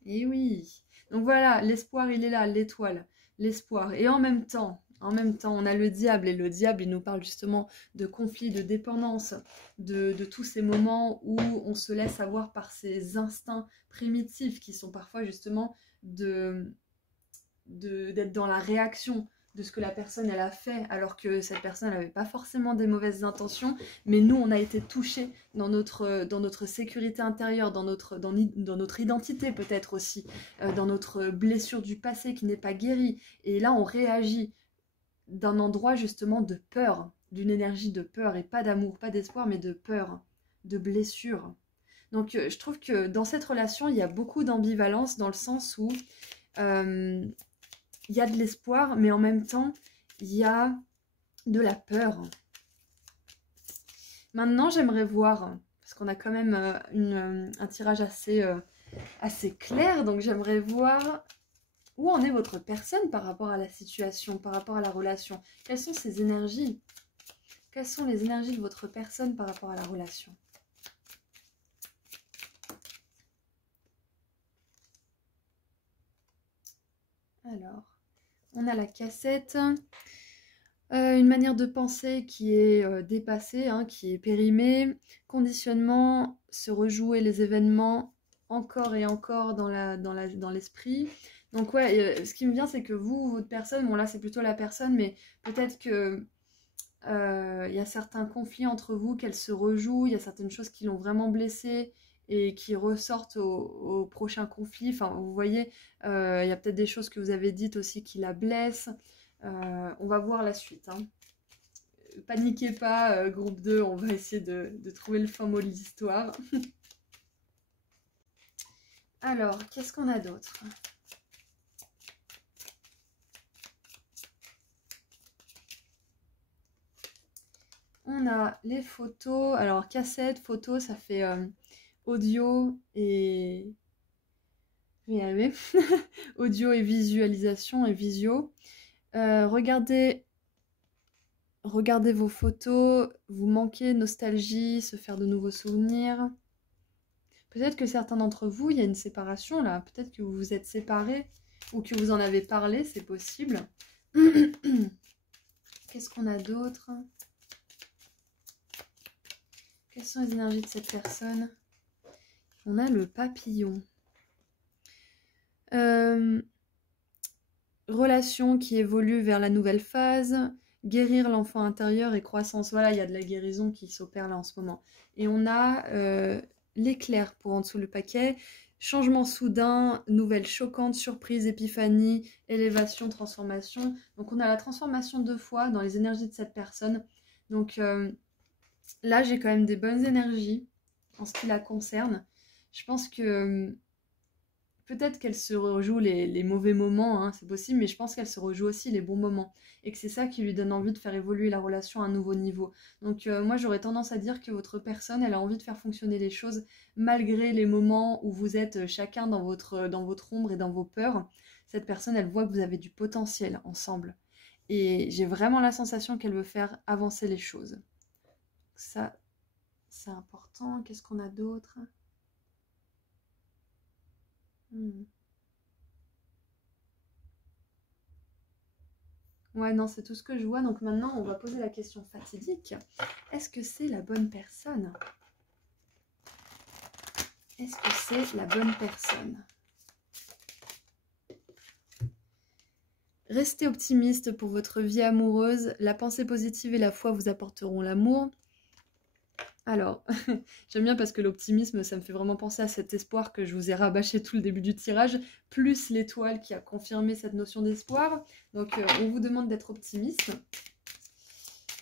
Et oui. Donc voilà, l'espoir, il est là, l'étoile. L'espoir. Et en même temps, on a le diable. Et le diable, il nous parle justement de conflits, de dépendance, de tous ces moments où on se laisse avoir par ces instincts primitifs qui sont parfois justement d'être dans la réaction de ce que la personne elle a fait, alors que cette personne elle n'avait pas forcément des mauvaises intentions, mais nous on a été touchés dans notre sécurité intérieure, dans notre identité peut-être aussi, dans notre blessure du passé qui n'est pas guérie, et là on réagit d'un endroit justement de peur, d'une énergie de peur, et pas d'amour, pas d'espoir, mais de peur, de blessure. Donc je trouve que dans cette relation il y a beaucoup d'ambivalence dans le sens où il y a de l'espoir, mais en même temps, il y a de la peur. Maintenant, j'aimerais voir, parce qu'on a quand même un tirage assez clair, donc j'aimerais voir où en est votre personne par rapport à la situation, par rapport à la relation. Quelles sont ses énergies? Quelles sont les énergies de votre personne par rapport à la relation? Alors, on a la cassette. Une manière de penser qui est dépassée, hein, qui est périmée, conditionnement, se rejouer les événements encore et encore dans l'esprit. Donc ouais, ce qui me vient, c'est que vous, votre personne, bon là c'est plutôt la personne, mais peut-être que il y a certains conflits entre vous, qu'elle se rejoue, il y a certaines choses qui l'ont vraiment blessée et qui ressortent au prochain conflit. Enfin, vous voyez, il y a peut-être des choses que vous avez dites aussi qui la blessent. On va voir la suite, hein. Paniquez pas, groupe 2, on va essayer de trouver le fin mot de l'histoire. Alors, qu'est-ce qu'on a d'autre? On a les photos. Alors, cassette, photo, ça fait audio et... Je vais y arriver. Audio et visualisation et visio. Regardez vos photos, vous manquez nostalgie, se faire de nouveaux souvenirs. Peut-être que certains d'entre vous, il y a une séparation là. Peut-être que vous vous êtes séparés ou que vous en avez parlé, c'est possible. Qu'est-ce qu'on a d'autre? Quelles sont les énergies de cette personne? On a le papillon. Relation qui évolue vers la nouvelle phase. Guérir l'enfant intérieur et croissance. Voilà, il y a de la guérison qui s'opère là en ce moment. Et on a l'éclair pour en dessous le paquet. Changement soudain, nouvelle choquante, surprise, épiphanie, élévation, transformation. Donc on a la transformation 2 fois dans les énergies de cette personne. Donc là, j'ai quand même des bonnes énergies en ce qui la concerne. Je pense que peut-être qu'elle se rejoue les mauvais moments, hein, c'est possible, mais je pense qu'elle se rejoue aussi les bons moments. Et que c'est ça qui lui donne envie de faire évoluer la relation à un nouveau niveau. Donc moi, j'aurais tendance à dire que votre personne, elle a envie de faire fonctionner les choses malgré les moments où vous êtes chacun dans votre ombre et dans vos peurs. Cette personne, elle voit que vous avez du potentiel ensemble. Et j'ai vraiment la sensation qu'elle veut faire avancer les choses. Ça, c'est important. Qu'est-ce qu'on a d'autre? Ouais, non, c'est tout ce que je vois. Donc maintenant, on va poser la question fatidique. Est-ce que c'est la bonne personne? Est-ce que c'est la bonne personne? Restez optimiste pour votre vie amoureuse. La pensée positive et la foi vous apporteront l'amour. Alors, j'aime bien parce que l'optimisme, ça me fait vraiment penser à cet espoir que je vous ai rabâché tout le début du tirage, plus l'étoile qui a confirmé cette notion d'espoir. Donc, on vous demande d'être optimiste.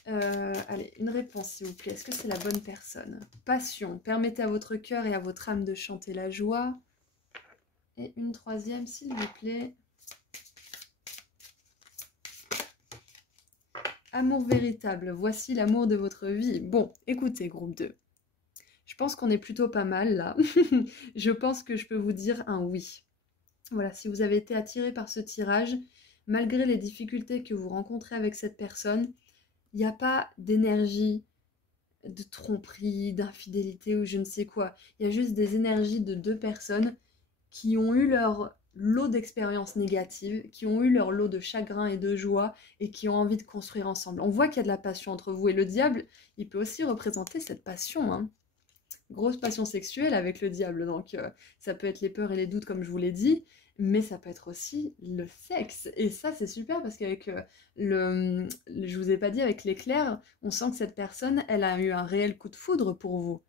Allez, une réponse s'il vous plaît. Est-ce que c'est la bonne personne? Passion. Permettez à votre cœur et à votre âme de chanter la joie. Et une troisième s'il vous plaît. Amour véritable. Voici l'amour de votre vie. Bon, écoutez, groupe 2. Je pense qu'on est plutôt pas mal là. Je pense que je peux vous dire un oui. Voilà, si vous avez été attiré par ce tirage, malgré les difficultés que vous rencontrez avec cette personne, il n'y a pas d'énergie de tromperie, d'infidélité ou je ne sais quoi. Il y a juste des énergies de 2 personnes qui ont eu leur lot d'expériences négatives, qui ont eu leur lot de chagrin et de joie et qui ont envie de construire ensemble. On voit qu'il y a de la passion entre vous et le diable, il peut aussi représenter cette passion, hein. Grosse passion sexuelle avec le diable, donc ça peut être les peurs et les doutes comme je vous l'ai dit, mais ça peut être aussi le sexe. Et ça c'est super parce qu'avec je vous ai pas dit, avec l'éclair, on sent que cette personne, elle a eu un réel coup de foudre pour vous.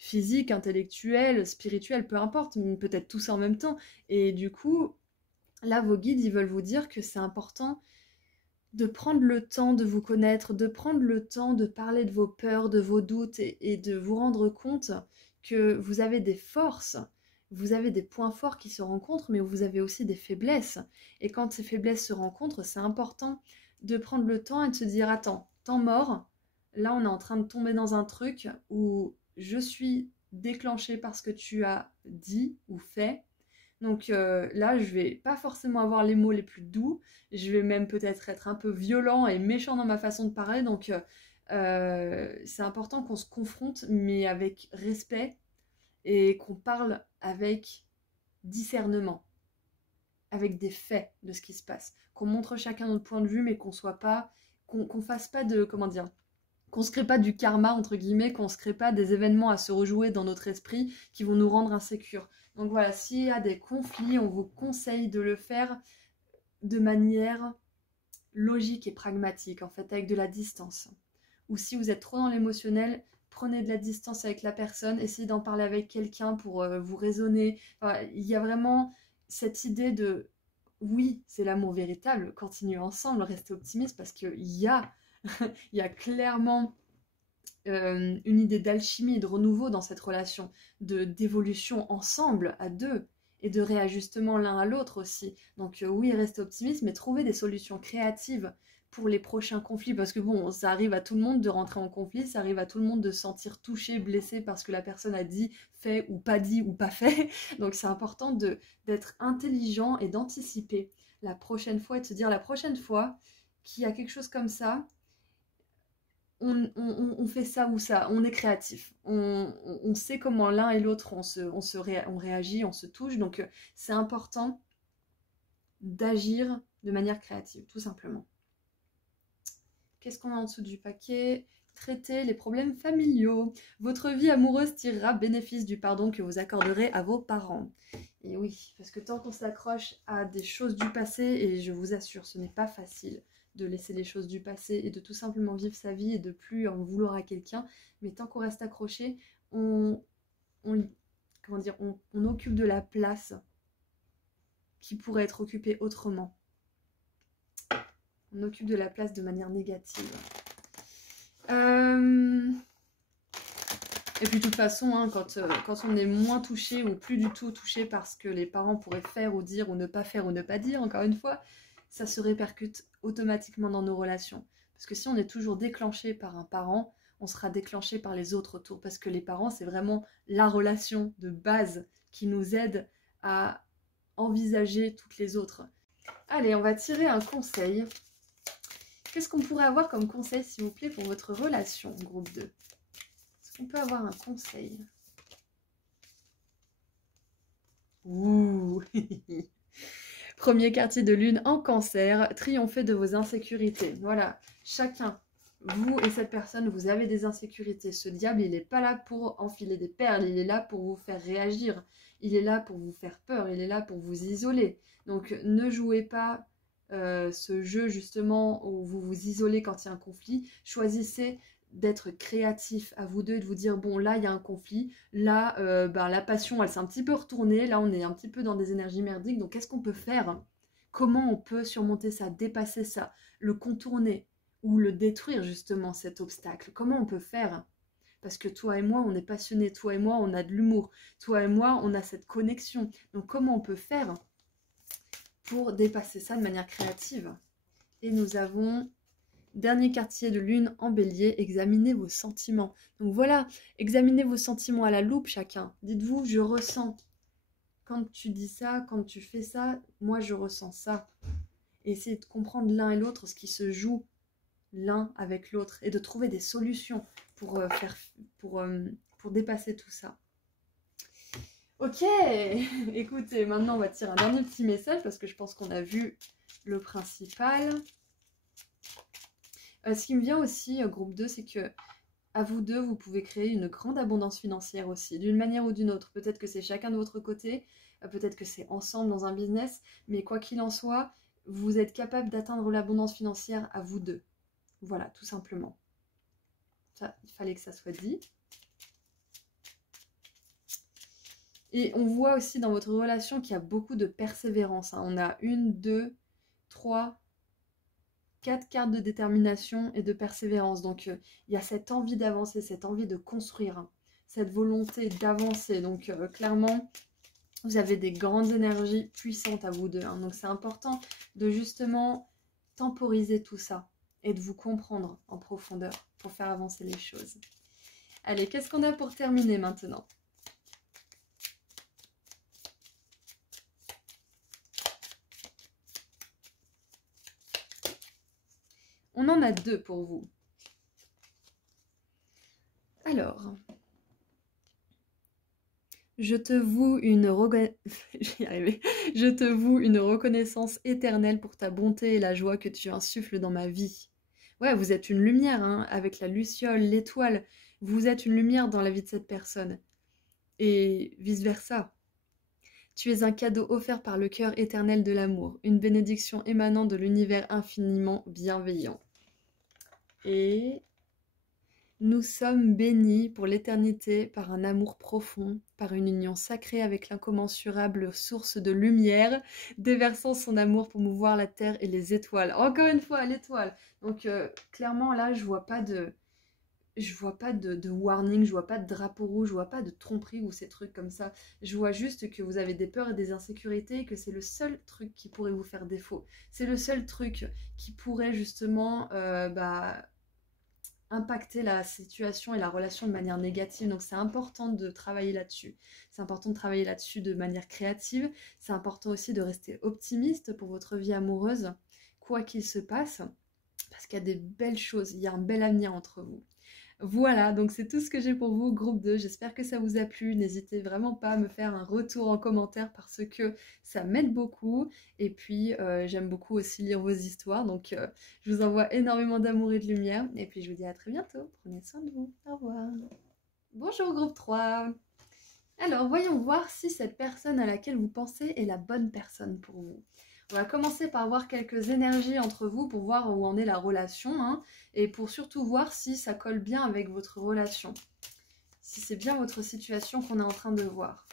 Physique, intellectuel, spirituel, peu importe, peut-être tous en même temps. Et du coup, là vos guides, ils veulent vous dire que c'est important de prendre le temps de vous connaître, de prendre le temps de parler de vos peurs, de vos doutes et de vous rendre compte que vous avez des forces, vous avez des points forts qui se rencontrent, mais vous avez aussi des faiblesses. Et quand ces faiblesses se rencontrent, c'est important de prendre le temps et de se dire, attends, temps mort, là on est en train de tomber dans un truc où je suis déclenchée par ce que tu as dit ou fait. Donc là, je vais pas forcément avoir les mots les plus doux, je vais même peut-être être un peu violent et méchant dans ma façon de parler, donc c'est important qu'on se confronte, mais avec respect, et qu'on parle avec discernement, avec des faits de ce qui se passe, qu'on montre chacun notre point de vue, mais qu'on soit pas qu'on fasse pas de, comment dire, qu'on se crée pas du karma, entre guillemets, qu'on se crée pas des événements à se rejouer dans notre esprit qui vont nous rendre insécures. Donc voilà, s'il y a des conflits, on vous conseille de le faire de manière logique et pragmatique, en fait, avec de la distance. Ou si vous êtes trop dans l'émotionnel, prenez de la distance avec la personne, essayez d'en parler avec quelqu'un pour vous raisonner. Enfin, il y a vraiment cette idée de oui, c'est l'amour véritable, continuez ensemble, restez optimiste parce qu'il y a, il y a clairement une idée d'alchimie et de renouveau dans cette relation, d'évolution ensemble à deux et de réajustement l'un à l'autre aussi. Donc oui, restez optimiste, mais trouvez des solutions créatives pour les prochains conflits, parce que bon, ça arrive à tout le monde de rentrer en conflit, ça arrive à tout le monde de se sentir touché, blessé parce que la personne a dit, fait ou pas fait. Donc c'est important d'être intelligent et d'anticiper la prochaine fois et de se dire la prochaine fois qu'il y a quelque chose comme ça, on fait ça ou ça, on est créatif, on sait comment l'un et l'autre on réagit, on se touche, donc c'est important d'agir de manière créative, tout simplement. Qu'est-ce qu'on a en dessous du paquet? Traiter les problèmes familiaux. Votre vie amoureuse tirera bénéfice du pardon que vous accorderez à vos parents. Et oui, parce que tant qu'on s'accroche à des choses du passé, et je vous assure, ce n'est pas facile de laisser les choses du passé et de tout simplement vivre sa vie et de plus en vouloir à quelqu'un, mais tant qu'on reste accroché, comment dire, on occupe de la place qui pourrait être occupée autrement. On occupe de la place de manière négative. Et puis de toute façon, hein, quand on est moins touché ou plus du tout touché par ce que les parents pourraient faire ou dire ou ne pas dire, encore une fois, ça se répercute automatiquement dans nos relations. Parce que si on est toujours déclenché par un parent, on sera déclenché par les autres autour. Parce que les parents, c'est vraiment la relation de base qui nous aide à envisager toutes les autres. Allez, on va tirer un conseil. Qu'est-ce qu'on pourrait avoir comme conseil, s'il vous plaît, pour votre relation, groupe 2? Est-ce qu'on peut avoir un conseil? Ouh. Premier quartier de lune en cancer, triompher de vos insécurités. Voilà, chacun, vous et cette personne, vous avez des insécurités. Ce diable, il n'est pas là pour enfiler des perles, il est là pour vous faire réagir. Il est là pour vous faire peur, il est là pour vous isoler. Donc ne jouez pas ce jeu justement où vous vous isolez quand il y a un conflit. Choisissez d'être créatif à vous deux et de vous dire bon là il y a un conflit, là la passion elle s'est un petit peu retournée, là on est un petit peu dans des énergies merdiques, donc qu'est-ce qu'on peut faire? Comment on peut surmonter ça, dépasser ça, le contourner ou le détruire justement cet obstacle? Comment on peut faire? Parce que toi et moi on est passionnés, toi et moi on a de l'humour, toi et moi on a cette connexion, donc comment on peut faire pour dépasser ça de manière créative? Et nous avons dernier quartier de lune en bélier, examinez vos sentiments. Donc voilà, examinez vos sentiments à la loupe chacun. Dites-vous, je ressens. Quand tu dis ça, quand tu fais ça, moi je ressens ça. Et essayez de comprendre l'un et l'autre, ce qui se joue l'un avec l'autre. Et de trouver des solutions pour dépasser tout ça. Ok, écoutez, maintenant on va tirer un dernier petit message parce que je pense qu'on a vu le principal. Ce qui me vient aussi, groupe 2, c'est que à vous deux, vous pouvez créer une grande abondance financière aussi, d'une manière ou d'une autre. Peut-être que c'est chacun de votre côté, peut-être que c'est ensemble dans un business, mais quoi qu'il en soit, vous êtes capable d'atteindre l'abondance financière à vous deux. Voilà, tout simplement. Ça, il fallait que ça soit dit. Et on voit aussi dans votre relation qu'il y a beaucoup de persévérance. Hein. On a 1, 2, 3... 4 cartes de détermination et de persévérance. Donc, il y a cette envie d'avancer, cette envie de construire, hein, cette volonté d'avancer. Donc, clairement, vous avez des grandes énergies puissantes à vous deux. Hein. Donc, c'est important de justement temporiser tout ça et de vous comprendre en profondeur pour faire avancer les choses. Allez, qu'est-ce qu'on a pour terminer maintenant ? On en a 2 pour vous. Alors, je te voue une reconnaissance éternelle pour ta bonté et la joie que tu insuffles dans ma vie. Ouais, vous êtes une lumière, hein, avec la luciole, l'étoile. Vous êtes une lumière dans la vie de cette personne. Et vice-versa. Tu es un cadeau offert par le cœur éternel de l'amour, une bénédiction émanant de l'univers infiniment bienveillant. Et nous sommes bénis pour l'éternité par un amour profond, par une union sacrée avec l'incommensurable source de lumière, déversant son amour pour mouvoir la terre et les étoiles. Encore une fois, l'étoile. Donc clairement là, je vois pas de warning, je vois pas de drapeau rouge, je vois pas de tromperie ou ces trucs comme ça. Je vois juste que vous avez des peurs et des insécurités et que c'est le seul truc qui pourrait vous faire défaut. C'est le seul truc qui pourrait justement impacter la situation et la relation de manière négative. Donc c'est important de travailler là-dessus. C'est important de travailler là-dessus de manière créative. C'est important aussi de rester optimiste pour votre vie amoureuse, quoi qu'il se passe, parce qu'il y a des belles choses, il y a un bel avenir entre vous. Voilà, donc c'est tout ce que j'ai pour vous, groupe 2. J'espère que ça vous a plu. N'hésitez vraiment pas à me faire un retour en commentaire parce que ça m'aide beaucoup. Et puis, j'aime beaucoup aussi lire vos histoires. Donc, je vous envoie énormément d'amour et de lumière. Et puis, je vous dis à très bientôt. Prenez soin de vous. Au revoir. Bonjour, groupe 3. Alors, voyons voir si cette personne à laquelle vous pensez est la bonne personne pour vous. On va commencer par voir quelques énergies entre vous pour voir où en est la relation, hein, et pour surtout voir si ça colle bien avec votre relation. Si c'est bien votre situation qu'on est en train de voir.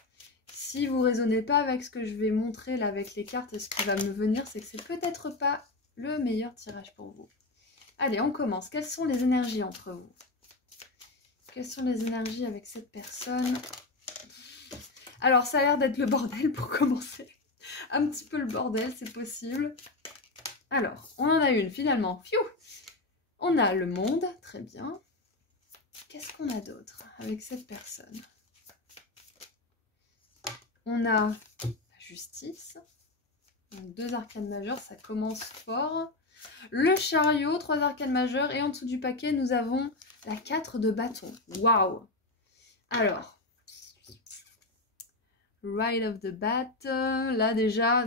Si vous ne raisonnez pas avec ce que je vais montrer là avec les cartes et ce qui va me venir, c'est que c'est peut-être pas le meilleur tirage pour vous. Allez, on commence. Quelles sont les énergies entre vous? Quelles sont les énergies avec cette personne? Alors, ça a l'air d'être le bordel pour commencer. Un petit peu le bordel, c'est possible. Alors, on en a une finalement. Pfiou! On a le monde, très bien. Qu'est-ce qu'on a d'autre avec cette personne? On a la justice. Donc, 2 arcanes majeures, ça commence fort. Le chariot, 3 arcanes majeures. Et en dessous du paquet, nous avons la 4 de bâton. Waouh! Alors, right of the bat, là déjà,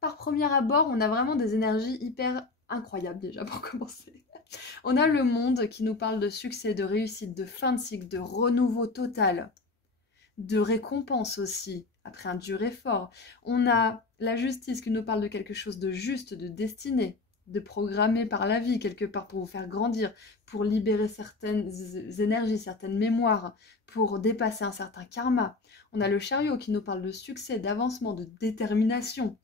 par premier abord, on a vraiment des énergies hyper incroyables déjà pour commencer. On a le monde qui nous parle de succès, de réussite, de fin de cycle, de renouveau total, de récompense aussi, après un dur effort. On a la justice qui nous parle de quelque chose de juste, de destiné, de programmé par la vie, quelque part pour vous faire grandir, pour libérer certaines énergies, certaines mémoires, pour dépasser un certain karma. On a le chariot qui nous parle de succès, d'avancement, de détermination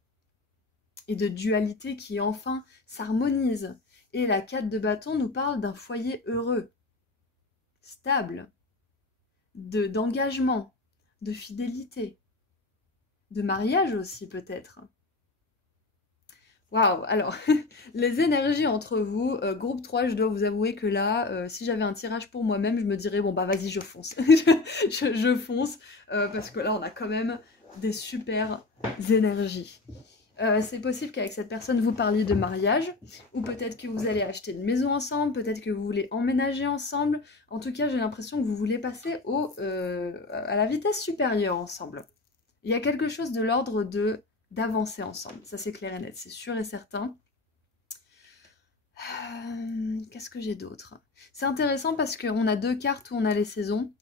et de dualité qui enfin s'harmonise. Et la 4 de bâton nous parle d'un foyer heureux, stable, d'engagement, de fidélité, de mariage aussi peut-être. Waouh, alors, les énergies entre vous, groupe 3, je dois vous avouer que là, si j'avais un tirage pour moi-même, je me dirais, bon bah vas-y, je fonce. je fonce, parce que là, on a quand même des super énergies. C'est possible qu'avec cette personne, vous parliez de mariage, ou peut-être que vous allez acheter une maison ensemble, peut-être que vous voulez emménager ensemble. En tout cas, j'ai l'impression que vous voulez passer à la vitesse supérieure ensemble. Il y a quelque chose de l'ordre d'avancer ensemble, ça c'est clair et net, c'est sûr et certain. Qu'est-ce que j'ai d'autre? C'est intéressant parce qu'on a 2 cartes où on a les saisons.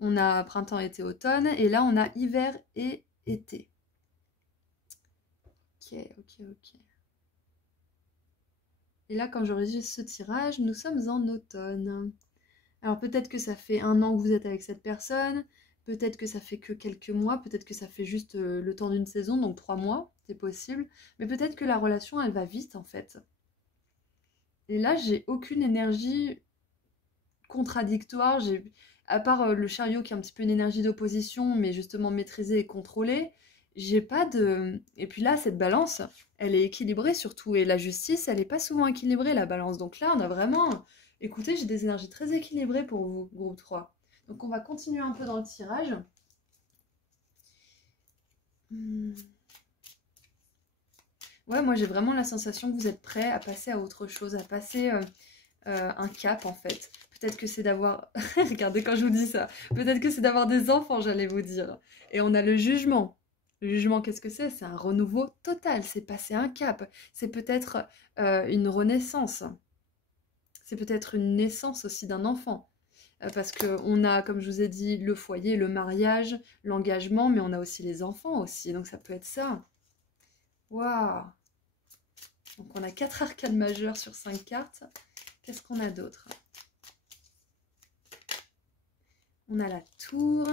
On a printemps, été, automne, et là on a hiver et été. Ok. Et là, quand j'enregistre ce tirage, nous sommes en automne. Alors peut-être que ça fait 1 an que vous êtes avec cette personne, peut-être que ça fait que quelques mois, peut-être que ça fait juste le temps d'une saison, donc 3 mois, c'est possible. Mais peut-être que la relation, elle va vite en fait. Et là, j'ai aucune énergie contradictoire, à part le chariot qui est un petit peu une énergie d'opposition, mais justement maîtrisée et contrôlée, j'ai pas de... Et puis là, cette balance, elle est équilibrée surtout, et la justice, elle est pas souvent équilibrée, la balance. Donc là, on a vraiment... Écoutez, j'ai des énergies très équilibrées pour vous, groupe 3. Donc on va continuer un peu dans le tirage. Ouais, moi j'ai vraiment la sensation que vous êtes prêts à passer à autre chose, à passer un cap en fait. Peut-être que c'est d'avoir... Regardez quand je vous dis ça. Peut-être que c'est d'avoir des enfants, j'allais vous dire. Et on a le jugement. Le jugement, qu'est-ce que c'est? C'est un renouveau total, c'est passer un cap. C'est peut-être une renaissance. C'est peut-être une naissance aussi d'un enfant. Parce qu'on a, comme je vous ai dit, le foyer, le mariage, l'engagement, mais on a aussi les enfants aussi. Donc ça peut être ça. Waouh! Donc on a 4 arcades majeures sur 5 cartes. Qu'est-ce qu'on a d'autre? On a la tour.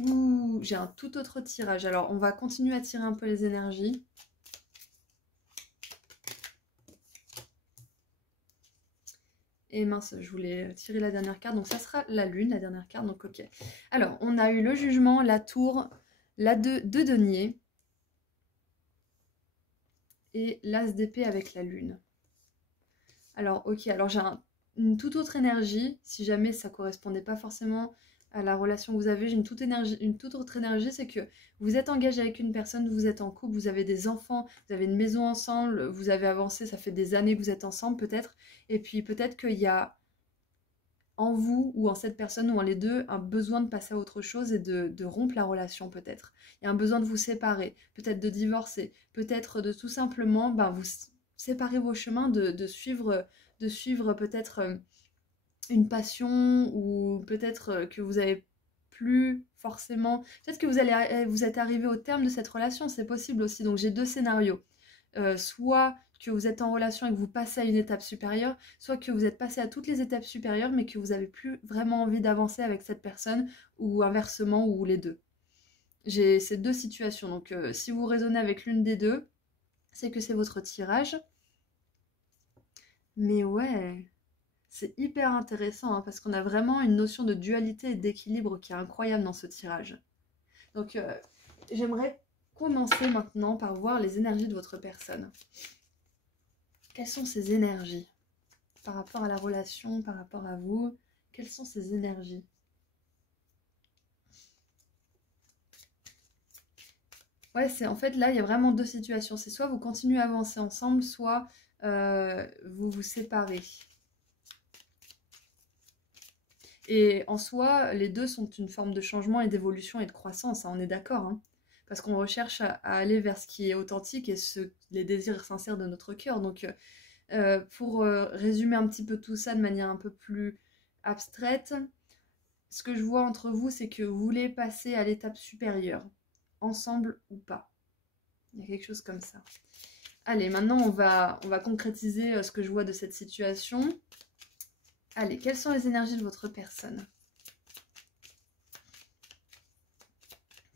Ouh, j'ai un tout autre tirage. Alors, on va continuer à tirer un peu les énergies. Et mince, je voulais tirer la dernière carte. Donc, ça sera la lune, la dernière carte. Donc, ok. Alors, on a eu le jugement, la tour, la deux deniers. Et l'as d'épée avec la lune. Alors, ok. Alors, j'ai une toute autre énergie. Si jamais ça correspondait pas forcément à la relation que vous avez, j'ai une toute autre énergie, c'est que vous êtes engagé avec une personne, vous êtes en couple, vous avez des enfants, vous avez une maison ensemble, vous avez avancé, ça fait des années que vous êtes ensemble peut-être, et puis peut-être qu'il y a en vous ou en cette personne ou en les deux un besoin de passer à autre chose et de rompre la relation peut-être. Il y a un besoin de vous séparer, peut-être de divorcer, peut-être de tout simplement vous séparer vos chemins, de suivre peut-être une passion ou peut-être que vous avez plus forcément... Peut-être que vous êtes arrivé au terme de cette relation, c'est possible aussi. Donc j'ai deux scénarios. Soit que vous êtes en relation et que vous passez à une étape supérieure, soit que vous êtes passé à toutes les étapes supérieures mais que vous n'avez plus vraiment envie d'avancer avec cette personne ou inversement ou les deux. J'ai ces deux situations. Donc si vous raisonnez avec l'une des deux, c'est que c'est votre tirage. Mais ouais... C'est hyper intéressant hein, parce qu'on a vraiment une notion de dualité et d'équilibre qui est incroyable dans ce tirage. Donc j'aimerais commencer maintenant par voir les énergies de votre personne. Quelles sont ces énergies par rapport à la relation, par rapport à vous? Quelles sont ces énergies? Ouais, c'est en fait là, il y a vraiment deux situations. C'est soit vous continuez à avancer ensemble, soit vous vous séparez. Et en soi, les deux sont une forme de changement et d'évolution et de croissance, hein, on est d'accord. Hein, parce qu'on recherche à aller vers ce qui est authentique et les désirs sincères de notre cœur. Donc, pour résumer un petit peu tout ça de manière un peu plus abstraite, ce que je vois entre vous, c'est que vous voulez passer à l'étape supérieure, ensemble ou pas. Il y a quelque chose comme ça. Allez, maintenant, on va concrétiser ce que je vois de cette situation. Allez, quelles sont les énergies de votre personne?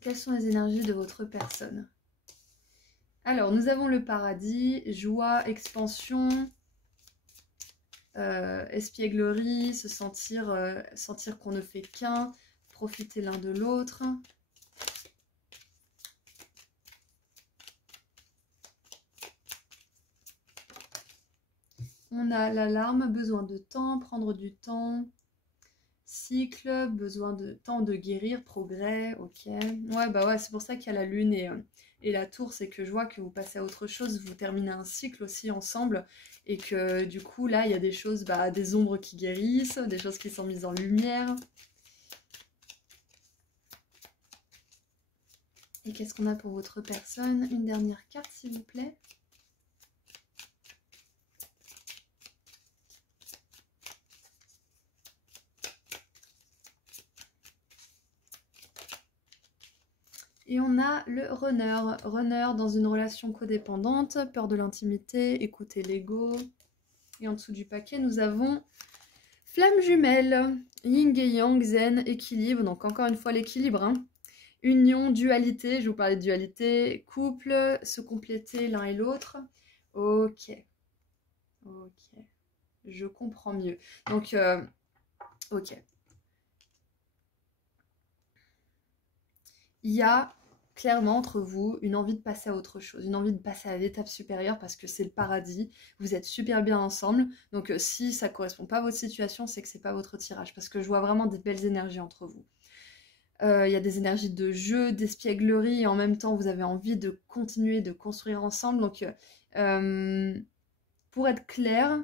Quelles sont les énergies de votre personne? Alors, nous avons le paradis, joie, expansion, espièglerie, se sentir, sentir qu'on ne fait qu'un, profiter l'un de l'autre. On a l'alarme, besoin de temps, prendre du temps. Cycle, besoin de temps de guérir, progrès, ok. Ouais, bah ouais, c'est pour ça qu'il y a la lune et la tour, c'est que je vois que vous passez à autre chose, vous terminez un cycle aussi ensemble, et que du coup, là, il y a des choses, des ombres qui guérissent, des choses qui sont mises en lumière. Et qu'est-ce qu'on a pour votre personne? Une dernière carte, s'il vous plaît. Et on a le runner. Runner dans une relation codépendante, peur de l'intimité, écouter l'ego. Et en dessous du paquet, nous avons flamme jumelle, yin et yang, zen, équilibre. Donc encore une fois l'équilibre. Hein. Union, dualité, je vous parlais de dualité. Couple, se compléter l'un et l'autre. Ok. Ok. Je comprends mieux. Donc, ok. Il y a clairement entre vous une envie de passer à autre chose, une envie de passer à l'étape supérieure parce que c'est le paradis, vous êtes super bien ensemble, donc si ça ne correspond pas à votre situation, c'est que c'est pas votre tirage, parce que je vois vraiment des belles énergies entre vous. Il y a des énergies de jeu, d'espièglerie, et en même temps vous avez envie de continuer de construire ensemble, donc pour être clair,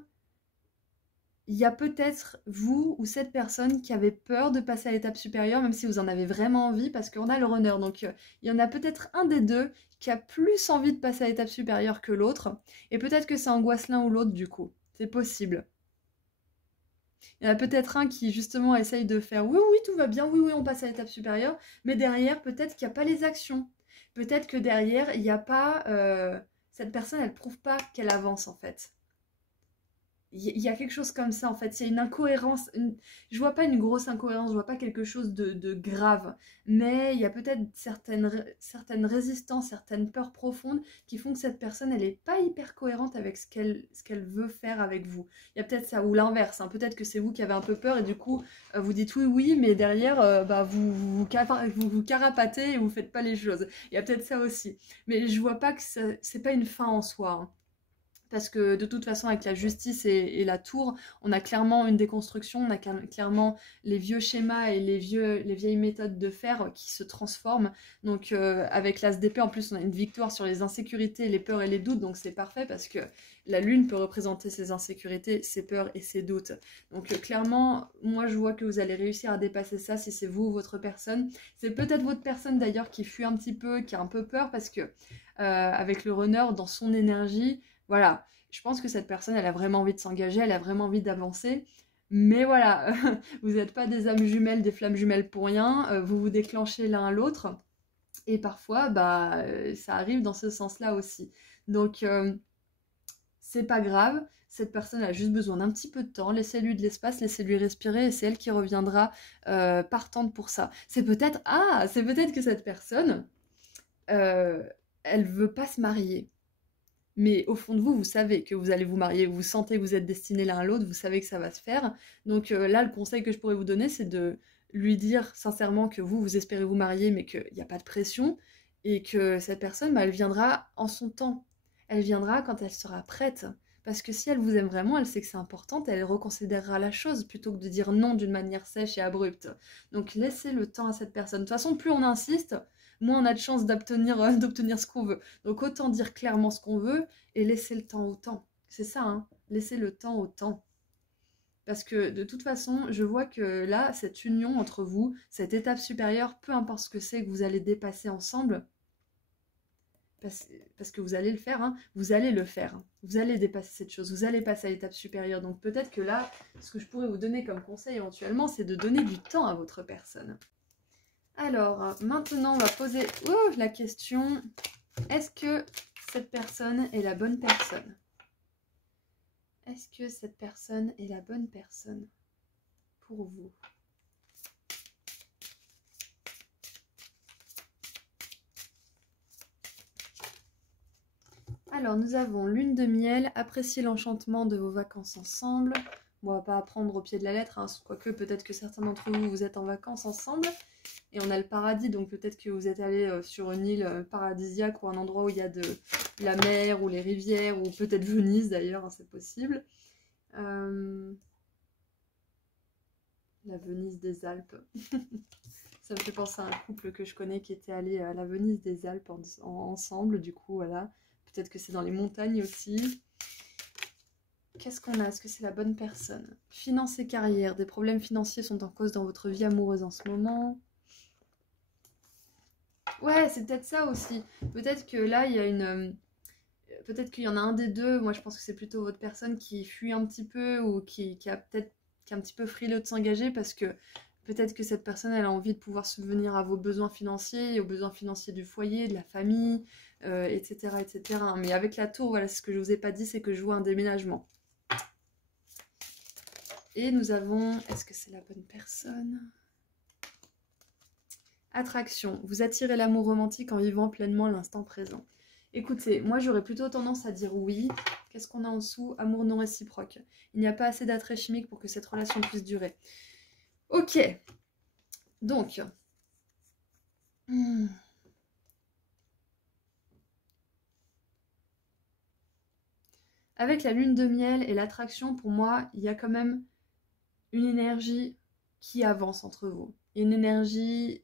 il y a peut-être vous ou cette personne qui avait peur de passer à l'étape supérieure, même si vous en avez vraiment envie, parce qu'on a le runner. Donc, il y en a peut-être un des deux qui a plus envie de passer à l'étape supérieure que l'autre. Et peut-être que ça angoisse l'un ou l'autre, du coup. C'est possible. Il y en a peut-être un qui, justement, essaye de faire oui, oui, tout va bien, oui, oui, on passe à l'étape supérieure. Mais derrière, peut-être qu'il n'y a pas les actions. Peut-être que derrière, il n'y a pas... cette personne, elle ne prouve pas qu'elle avance, en fait. Il y a quelque chose comme ça en fait, il y a une incohérence, je vois pas une grosse incohérence, je vois pas quelque chose de grave, mais il y a peut-être certaines résistances, certaines peurs profondes qui font que cette personne elle est pas hyper cohérente avec ce qu'elle veut faire avec vous. Il y a peut-être ça, ou l'inverse, hein, peut-être que c'est vous qui avez un peu peur et du coup vous dites oui oui, mais derrière bah, vous carapatez et vous faites pas les choses. Il y a peut-être ça aussi, mais je vois pas que c'est pas une fin en soi, hein. Parce que de toute façon, avec la justice et la tour, on a clairement une déconstruction, on a clairement les vieux schémas et les vieilles méthodes de faire qui se transforment. Donc avec l'As d'épée, en plus, on a une victoire sur les insécurités, les peurs et les doutes, donc c'est parfait parce que la lune peut représenter ses insécurités, ses peurs et ses doutes. Donc clairement, moi je vois que vous allez réussir à dépasser ça si c'est vous ou votre personne. C'est peut-être votre personne d'ailleurs qui fuit un petit peu, qui a un peu peur parce que avec le runner, dans son énergie, voilà, je pense que cette personne, elle a vraiment envie de s'engager, elle a vraiment envie d'avancer. Mais voilà, vous n'êtes pas des âmes jumelles, des flammes jumelles pour rien, vous vous déclenchez l'un à l'autre. Et parfois, bah, ça arrive dans ce sens-là aussi. Donc, c'est pas grave, cette personne a juste besoin d'un petit peu de temps, laissez-lui de l'espace, laissez-lui respirer, et c'est elle qui reviendra partante pour ça. C'est peut-être que cette personne, elle veut pas se marier. Mais au fond de vous, vous savez que vous allez vous marier, vous sentez que vous êtes destinés l'un à l'autre, vous savez que ça va se faire. Donc là, le conseil que je pourrais vous donner, c'est de lui dire sincèrement que vous espérez vous marier, mais qu'il n'y a pas de pression, et que cette personne, bah, elle viendra en son temps. Elle viendra quand elle sera prête. Parce que si elle vous aime vraiment, elle sait que c'est important, elle reconsidérera la chose plutôt que de dire non d'une manière sèche et abrupte. Donc laissez le temps à cette personne. De toute façon, plus on insiste, moins on a de chances d'obtenir ce qu'on veut. Donc autant dire clairement ce qu'on veut et laisser le temps au temps. C'est ça, hein, laisser le temps au temps. Parce que de toute façon, je vois que là, cette union entre vous, cette étape supérieure, peu importe ce que c'est que vous allez dépasser ensemble, parce que vous allez le faire, hein, vous allez le faire. Vous allez dépasser cette chose, vous allez passer à l'étape supérieure. Donc peut-être que là, ce que je pourrais vous donner comme conseil éventuellement, c'est de donner du temps à votre personne. Alors, maintenant, on va poser la question, est-ce que cette personne est la bonne personne? Est-ce que cette personne est la bonne personne pour vous? Alors, nous avons lune de miel, appréciez l'enchantement de vos vacances ensemble. Bon, on va pas apprendre au pied de la lettre, hein, quoique peut-être que certains d'entre vous, vous êtes en vacances ensemble. Et on a le paradis, donc peut-être que vous êtes allé sur une île paradisiaque ou un endroit où il y a de la mer ou les rivières, ou peut-être Venise d'ailleurs, hein, c'est possible. La Venise des Alpes. Ça me fait penser à un couple que je connais qui était allé à la Venise des Alpes ensemble, du coup voilà. Peut-être que c'est dans les montagnes aussi. Qu'est-ce qu'on a? Est-ce que c'est la bonne personne? Finances et carrière. Des problèmes financiers sont en cause dans votre vie amoureuse en ce moment. Ouais, c'est peut-être ça aussi. Peut-être que là, il y a une... Peut-être qu'il y en a un des deux. Moi, je pense que c'est plutôt votre personne qui fuit un petit peu ou qui a peut-être qui est un petit peu frileux de s'engager parce que peut-être que cette personne, elle a envie de pouvoir subvenir à vos besoins financiers, aux besoins financiers du foyer, de la famille, etc., etc. Mais avec la tour, voilà, ce que je vous ai pas dit, c'est que je vois un déménagement. Et nous avons... Est-ce que c'est la bonne personne? Attraction. Vous attirez l'amour romantique en vivant pleinement l'instant présent. Écoutez, moi j'aurais plutôt tendance à dire oui. Qu'est-ce qu'on a en dessous? Amour non réciproque. Il n'y a pas assez d'attrait chimique pour que cette relation puisse durer. Ok. Donc. Avec la lune de miel et l'attraction, pour moi, il y a quand même une énergie qui avance entre vous. Une énergie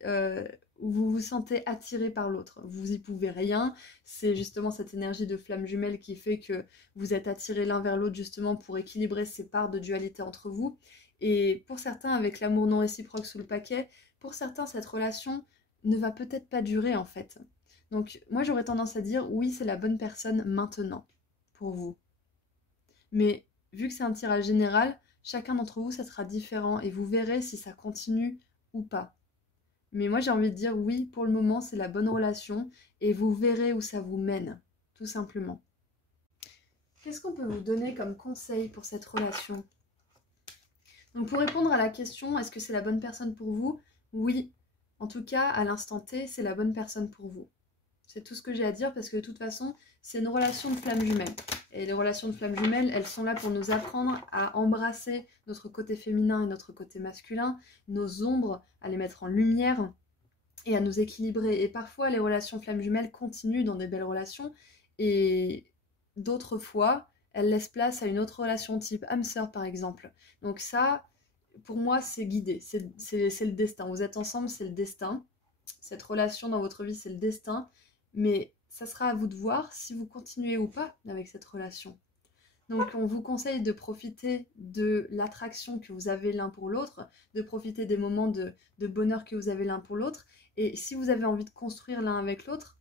vous vous sentez attiré par l'autre. Vous y pouvez rien, c'est justement cette énergie de flamme jumelle qui fait que vous êtes attirés l'un vers l'autre justement pour équilibrer ces parts de dualité entre vous. Et pour certains, avec l'amour non réciproque sous le paquet, pour certains, cette relation ne va peut-être pas durer en fait. Donc moi j'aurais tendance à dire oui, c'est la bonne personne maintenant pour vous. Mais vu que c'est un tirage général, chacun d'entre vous, ça sera différent et vous verrez si ça continue ou pas. Mais moi j'ai envie de dire oui, pour le moment c'est la bonne relation et vous verrez où ça vous mène, tout simplement. Qu'est-ce qu'on peut vous donner comme conseil pour cette relation? Donc pour répondre à la question, est-ce que c'est la bonne personne pour vous? Oui, en tout cas à l'instant T, c'est la bonne personne pour vous. C'est tout ce que j'ai à dire parce que de toute façon, c'est une relation de flamme jumelle. Et les relations de flamme jumelle, elles sont là pour nous apprendre à embrasser notre côté féminin et notre côté masculin, nos ombres, à les mettre en lumière et à nous équilibrer. Et parfois, les relations flamme jumelle continuent dans des belles relations et d'autres fois, elles laissent place à une autre relation type âme sœur par exemple. Donc ça, pour moi, c'est guidé, c'est le destin. Vous êtes ensemble, c'est le destin. Cette relation dans votre vie, c'est le destin. Mais ça sera à vous de voir si vous continuez ou pas avec cette relation. Donc on vous conseille de profiter de l'attraction que vous avez l'un pour l'autre, de profiter des moments de bonheur que vous avez l'un pour l'autre. Et si vous avez envie de construire l'un avec l'autre,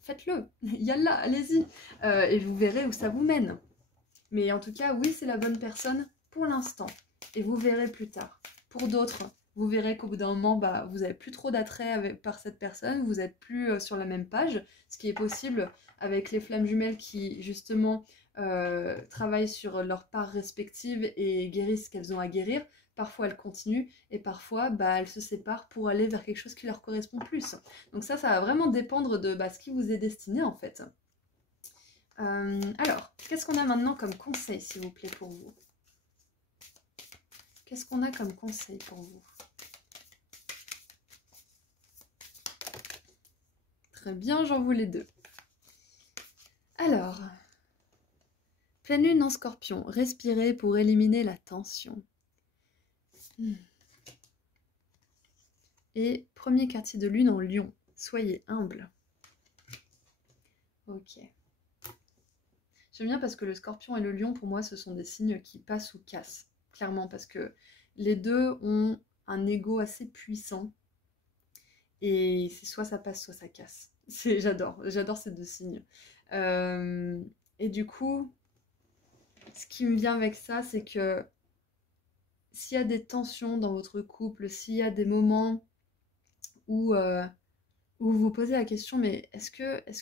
faites-le. Yallah, allez-y. Et vous verrez où ça vous mène. Mais en tout cas, oui, c'est la bonne personne pour l'instant. Et vous verrez plus tard. Pour d'autres, vous verrez qu'au bout d'un moment, vous n'avez plus trop d'attrait par cette personne, vous n'êtes plus sur la même page, ce qui est possible avec les flammes jumelles qui, justement, travaillent sur leurs parts respectives et guérissent ce qu'elles ont à guérir. Parfois, elles continuent et parfois, elles se séparent pour aller vers quelque chose qui leur correspond plus. Donc ça va vraiment dépendre de ce qui vous est destiné, en fait. Alors, qu'est-ce qu'on a maintenant comme conseil, s'il vous plaît, pour vous? Qu'est-ce qu'on a comme conseil pour vous? Très bien, j'en voulais 2. Alors, pleine lune en scorpion, respirez pour éliminer la tension. Et premier quartier de lune en lion, soyez humble. Ok. J'aime bien parce que le scorpion et le lion, pour moi, ce sont des signes qui passent ou cassent. Clairement, parce que les deux ont un ego assez puissant. Et c'est soit ça passe, soit ça casse. J'adore ces deux signes. Et du coup, ce qui me vient avec ça, c'est que s'il y a des tensions dans votre couple, s'il y a des moments où vous vous posez la question, mais est-ce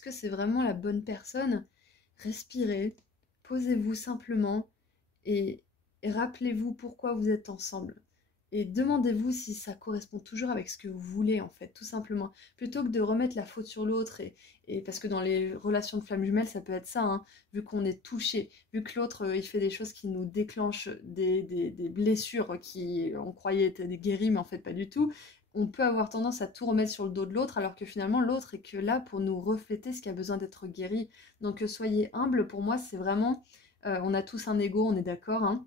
que c'est vraiment la bonne personne? Respirez, posez-vous simplement et rappelez-vous pourquoi vous êtes ensemble. Et demandez-vous si ça correspond toujours avec ce que vous voulez, en fait, tout simplement. Plutôt que de remettre la faute sur l'autre, et parce que dans les relations de flammes jumelles, ça peut être ça, hein, vu qu'on est touché, vu que l'autre, il fait des choses qui nous déclenchent des blessures qui, on croyait étaient guéries, mais en fait pas du tout. On peut avoir tendance à tout remettre sur le dos de l'autre, alors que finalement, l'autre est que là pour nous refléter ce qui a besoin d'être guéri. Donc, soyez humble, pour moi, c'est vraiment... on a tous un ego, on est d'accord, hein.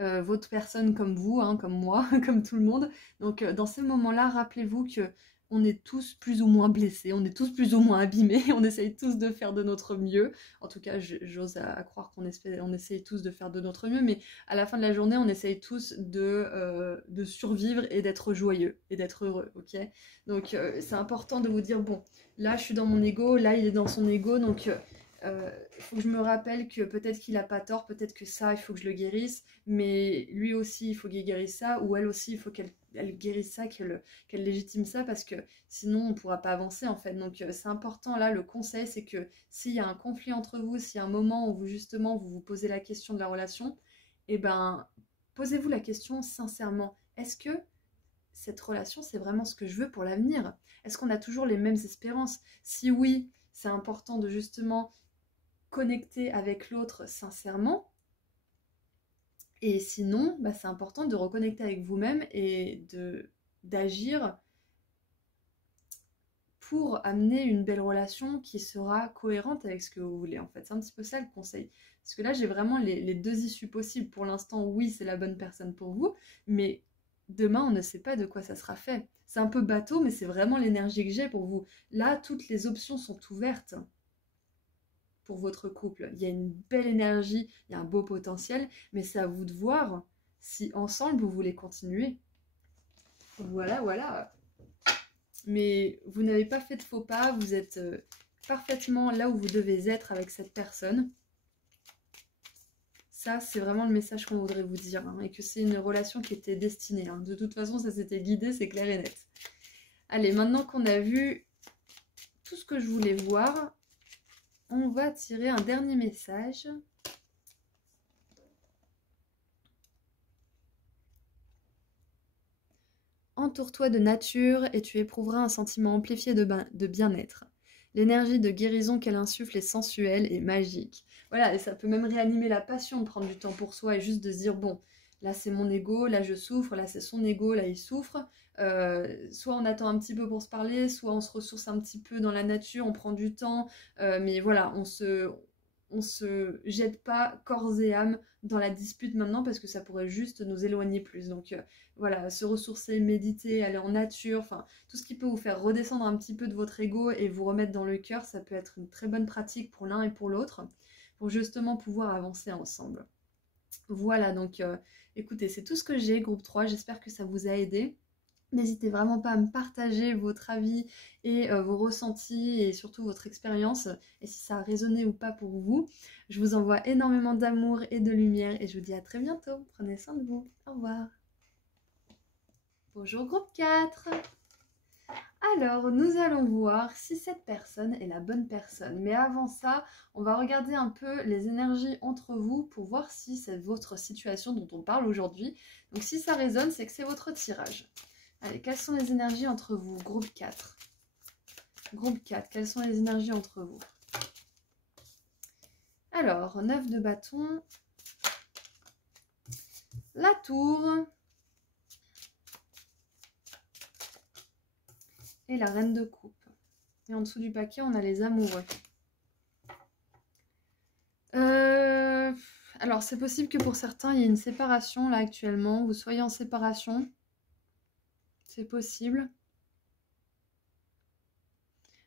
Votre personne comme vous, hein, comme moi, comme tout le monde. Donc dans ces moments-là, rappelez-vous que on est tous plus ou moins blessés, on est tous plus ou moins abîmés, on essaye tous de faire de notre mieux. En tout cas, j'ose à croire qu'on essaye tous de faire de notre mieux, mais à la fin de la journée, on essaye tous de survivre et d'être joyeux et d'être heureux, ok? Donc c'est important de vous dire, bon, là je suis dans mon ego, là il est dans son ego, donc... il faut que je me rappelle que peut-être qu'il a pas tort, peut-être que ça, il faut que je le guérisse, mais lui aussi, il faut qu'il guérisse ça, ou elle aussi, il faut qu'elle guérisse ça, qu'elle légitime ça, parce que sinon, on ne pourra pas avancer, en fait. Donc, c'est important, là, le conseil, c'est que s'il y a un conflit entre vous, s'il y a un moment où vous, justement, vous posez la question de la relation, eh ben, posez-vous la question sincèrement. Est-ce que cette relation, c'est vraiment ce que je veux pour l'avenir? Est-ce qu'on a toujours les mêmes espérances? Si oui, c'est important de justement connecter avec l'autre sincèrement. Et sinon, c'est important de reconnecter avec vous-même et d'agir pour amener une belle relation qui sera cohérente avec ce que vous voulez, en fait. C'est un petit peu ça le conseil. Parce que là, j'ai vraiment les deux issues possibles. Pour l'instant, oui, c'est la bonne personne pour vous, mais demain, on ne sait pas de quoi ça sera fait. C'est un peu bateau, mais c'est vraiment l'énergie que j'ai pour vous. Là, toutes les options sont ouvertes pour votre couple. Il y a une belle énergie, il y a un beau potentiel, mais c'est à vous de voir si ensemble vous voulez continuer. Voilà, voilà. Mais vous n'avez pas fait de faux pas, vous êtes parfaitement là où vous devez être avec cette personne. Ça, c'est vraiment le message qu'on voudrait vous dire, hein, et que c'est une relation qui était destinée. Hein. De toute façon, ça s'était guidé, c'est clair et net. Allez, maintenant qu'on a vu tout ce que je voulais voir, on va tirer un dernier message. Entoure-toi de nature et tu éprouveras un sentiment amplifié de bien-être. L'énergie de guérison qu'elle insuffle est sensuelle et magique. Voilà, et ça peut même réanimer la passion de prendre du temps pour soi et juste de se dire, bon, là c'est mon ego, là je souffre, là c'est son ego, là il souffre. Soit on attend un petit peu pour se parler, soit on se ressource un petit peu dans la nature, on prend du temps, mais voilà, on se jette pas corps et âme dans la dispute maintenant parce que ça pourrait juste nous éloigner plus. Donc voilà, se ressourcer, méditer, aller en nature, enfin tout ce qui peut vous faire redescendre un petit peu de votre ego et vous remettre dans le cœur, ça peut être une très bonne pratique pour l'un et pour l'autre, pour justement pouvoir avancer ensemble. Voilà, donc écoutez, c'est tout ce que j'ai, groupe 3, j'espère que ça vous a aidé. N'hésitez vraiment pas à me partager votre avis et vos ressentis et surtout votre expérience et si ça a résonné ou pas pour vous. Je vous envoie énormément d'amour et de lumière et je vous dis à très bientôt. Prenez soin de vous. Au revoir. Bonjour groupe 4. Alors, nous allons voir si cette personne est la bonne personne. Mais avant ça, on va regarder un peu les énergies entre vous pour voir si c'est votre situation dont on parle aujourd'hui. Donc si ça résonne, c'est que c'est votre tirage. Allez, quelles sont les énergies entre vous, groupe 4? Groupe 4, quelles sont les énergies entre vous? Alors, 9 de bâton, la tour et la reine de coupe. Et en dessous du paquet, on a les amoureux. Alors, c'est possible que pour certains, il y ait une séparation là actuellement. Vous soyez en séparation. C'est possible.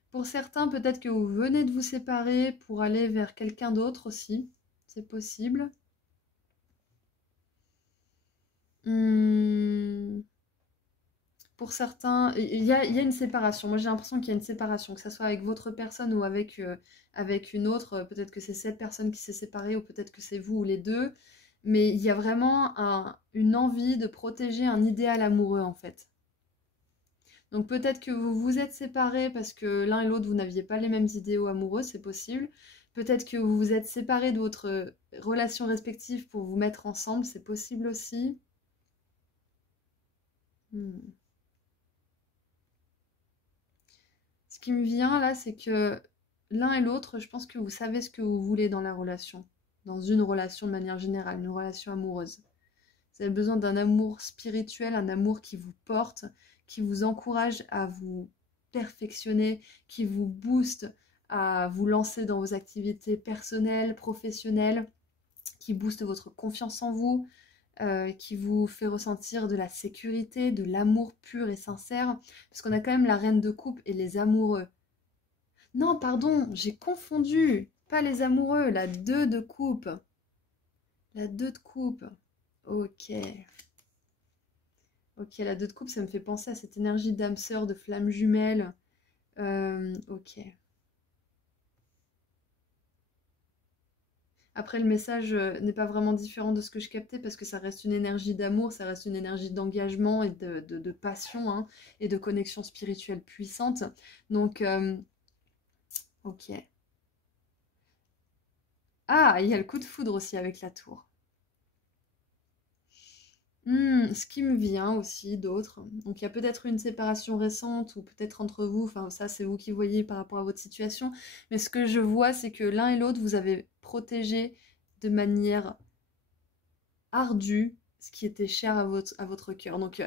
Pour certains, peut-être que vous venez de vous séparer pour aller vers quelqu'un d'autre aussi. C'est possible. Pour certains, il y a une séparation. Moi, j'ai l'impression qu'il y a une séparation, que ce soit avec votre personne ou avec une autre. Peut-être que c'est cette personne qui s'est séparée ou peut-être que c'est vous ou les deux. Mais il y a vraiment une envie de protéger un idéal amoureux, en fait. Donc peut-être que vous vous êtes séparés parce que l'un et l'autre, vous n'aviez pas les mêmes idéaux amoureux, c'est possible. Peut-être que vous vous êtes séparés de votre relation respective pour vous mettre ensemble, c'est possible aussi. Ce qui me vient là, c'est que l'un et l'autre, je pense que vous savez ce que vous voulez dans la relation, dans une relation de manière générale, une relation amoureuse. Vous avez besoin d'un amour spirituel, un amour qui vous porte, qui vous encourage à vous perfectionner, qui vous booste à vous lancer dans vos activités personnelles, professionnelles, qui booste votre confiance en vous, qui vous fait ressentir de la sécurité, de l'amour pur et sincère, parce qu'on a quand même la reine de coupe et les amoureux. Non, pardon, j'ai confondu, pas les amoureux, la 2 de coupe. La 2 de coupe. Ok. Ok, la 2 de coupe, ça me fait penser à cette énergie d'âme sœur, de flamme jumelle. Ok. Après, le message n'est pas vraiment différent de ce que je captais parce que ça reste une énergie d'amour, ça reste une énergie d'engagement et de passion hein, et de connexion spirituelle puissante. Donc, ok. Ah, il y a le coup de foudre aussi avec la tour. Ce qui me vient aussi d'autres. Donc il y a peut-être une séparation récente ou peut-être entre vous, enfin ça c'est vous qui voyez par rapport à votre situation, mais ce que je vois c'est que l'un et l'autre vous avez protégé de manière ardue ce qui était cher à votre cœur. Donc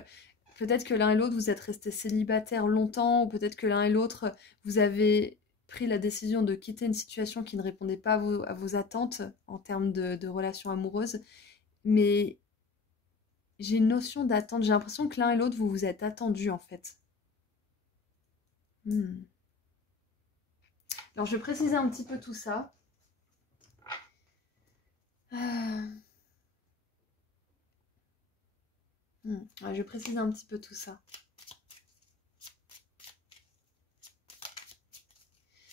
peut-être que l'un et l'autre vous êtes restés célibataires longtemps ou peut-être que l'un et l'autre vous avez pris la décision de quitter une situation qui ne répondait pas à vos attentes en termes de relations amoureuses, mais J'ai une notion d'attente. J'ai l'impression que l'un et l'autre, vous vous êtes attendus, en fait. Alors, je vais préciser un petit peu tout ça. Ouais, je vais préciser un petit peu tout ça.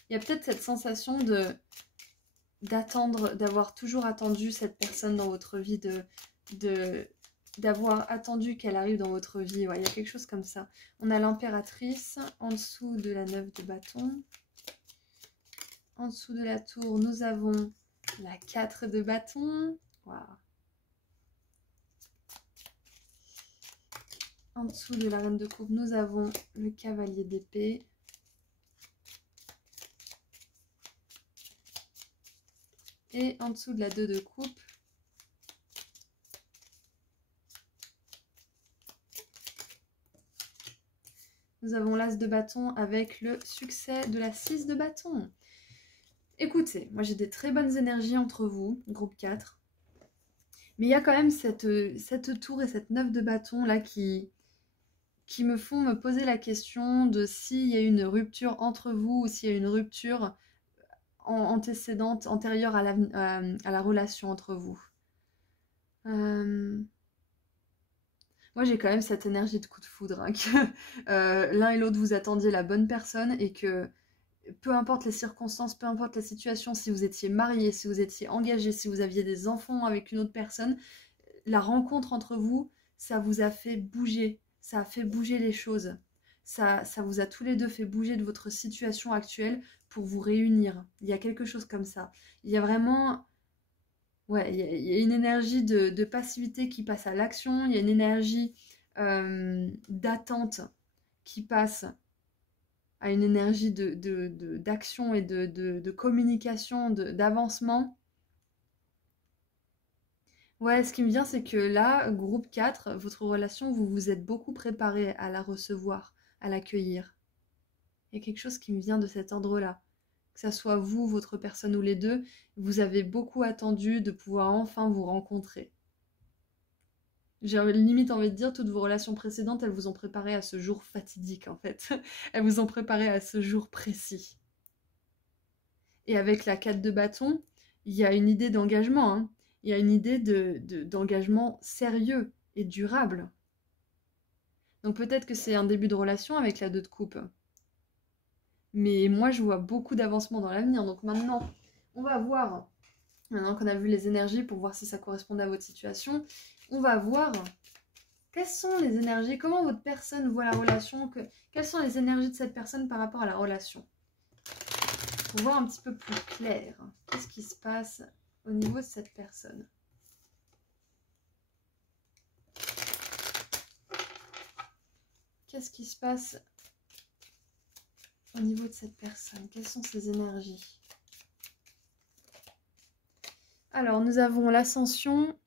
Il y a peut-être cette sensation d'attendre, d'avoir toujours attendu cette personne dans votre vie, d'avoir attendu qu'elle arrive dans votre vie. Ouais, il y a quelque chose comme ça. On a l'impératrice en dessous de la 9 de bâton. En dessous de la tour, nous avons la 4 de bâton. Wow. En dessous de la reine de coupe, nous avons le cavalier d'épée. Et en dessous de la 2 de coupe, nous avons l'as de bâton avec le succès de la 6 de bâton. Écoutez, moi j'ai des très bonnes énergies entre vous, groupe 4. Mais il y a quand même cette tour et cette 9 de bâton là qui me font me poser la question de s'il y a une rupture entre vous ou s'il y a une rupture antécédente, antérieure à la relation entre vous. Moi j'ai quand même cette énergie de coup de foudre, hein, que l'un et l'autre vous attendiez la bonne personne et que peu importe les circonstances, peu importe la situation, si vous étiez marié, si vous étiez engagé, si vous aviez des enfants avec une autre personne, la rencontre entre vous, ça vous a fait bouger, ça a fait bouger les choses. Ça vous a tous les deux fait bouger de votre situation actuelle pour vous réunir. Il y a quelque chose comme ça. Il y a vraiment... Ouais, il y a une énergie de passivité qui passe à l'action. Il y a une énergie d'attente qui passe à une énergie d'action et de communication, d'avancement. Ouais, ce qui me vient, c'est que là, groupe 4, votre relation, vous vous êtes beaucoup préparé à la recevoir, à l'accueillir. Il y a quelque chose qui me vient de cet ordre-là. Que ça soit vous, votre personne ou les deux, vous avez beaucoup attendu de pouvoir enfin vous rencontrer. J'ai limite envie de dire, toutes vos relations précédentes, elles vous ont préparé à ce jour fatidique, en fait. Elles vous ont préparé à ce jour précis. Et avec la 4 de bâton, il y a une idée d'engagement, hein. Il y a une idée d'engagement sérieux et durable. Donc peut-être que c'est un début de relation avec la 2 de coupe. Mais moi, je vois beaucoup d'avancement dans l'avenir. Donc maintenant, on va voir, maintenant qu'on a vu les énergies pour voir si ça correspondait à votre situation, on va voir quelles sont les énergies, comment votre personne voit la relation, quelles sont les énergies de cette personne par rapport à la relation. Pour voir un petit peu plus clair, qu'est-ce qui se passe au niveau de cette personne. Qu'est-ce qui se passe au niveau de cette personne? Quelles sont ses énergies? Alors, nous avons l'ascension,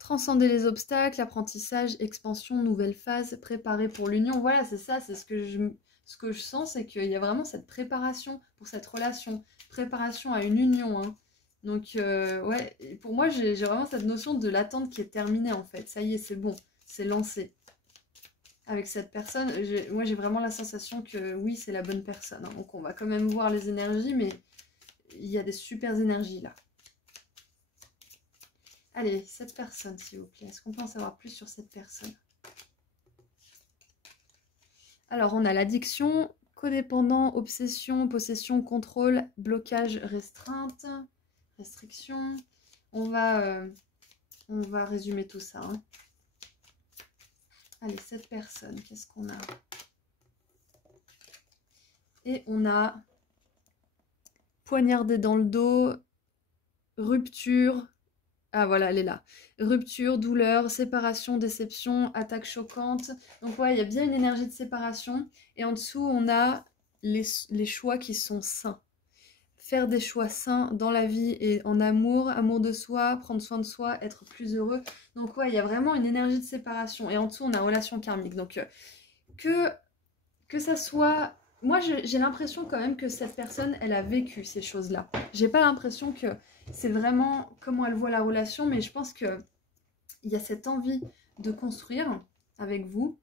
transcender les obstacles, apprentissage, expansion, nouvelle phase, préparer pour l'union. Voilà, c'est ça, c'est ce que je sens, c'est qu'il y a vraiment cette préparation pour cette relation, préparation à une union, hein. Donc, ouais, pour moi, j'ai vraiment cette notion de l'attente qui est terminée, en fait. Ça y est, c'est bon, c'est lancé. Avec cette personne, moi, j'ai vraiment la sensation que, oui, c'est la bonne personne, hein. Donc, on va quand même voir les énergies, mais il y a des super énergies, là. Allez, cette personne, s'il vous plaît. Est-ce qu'on peut en savoir plus sur cette personne? Alors, on a l'addiction, codépendant, obsession, possession, contrôle, blocage, restreinte, restriction. On va résumer tout ça, hein. Allez, cette personne, qu'est-ce qu'on a? Et on a poignardé dans le dos, rupture. Ah voilà, elle est là. Rupture, douleur, séparation, déception, attaque choquante. Donc ouais, il y a bien une énergie de séparation. Et en dessous, on a les choix qui sont sains. Faire des choix sains dans la vie et en amour, amour de soi, prendre soin de soi, être plus heureux. Donc ouais, il y a vraiment une énergie de séparation. Et en dessous, on a relation karmique. Donc que ça soit... Moi, j'ai l'impression quand même que cette personne, elle a vécu ces choses-là. J'ai pas l'impression que c'est vraiment comment elle voit la relation, mais je pense que il y a cette envie de construire avec vous,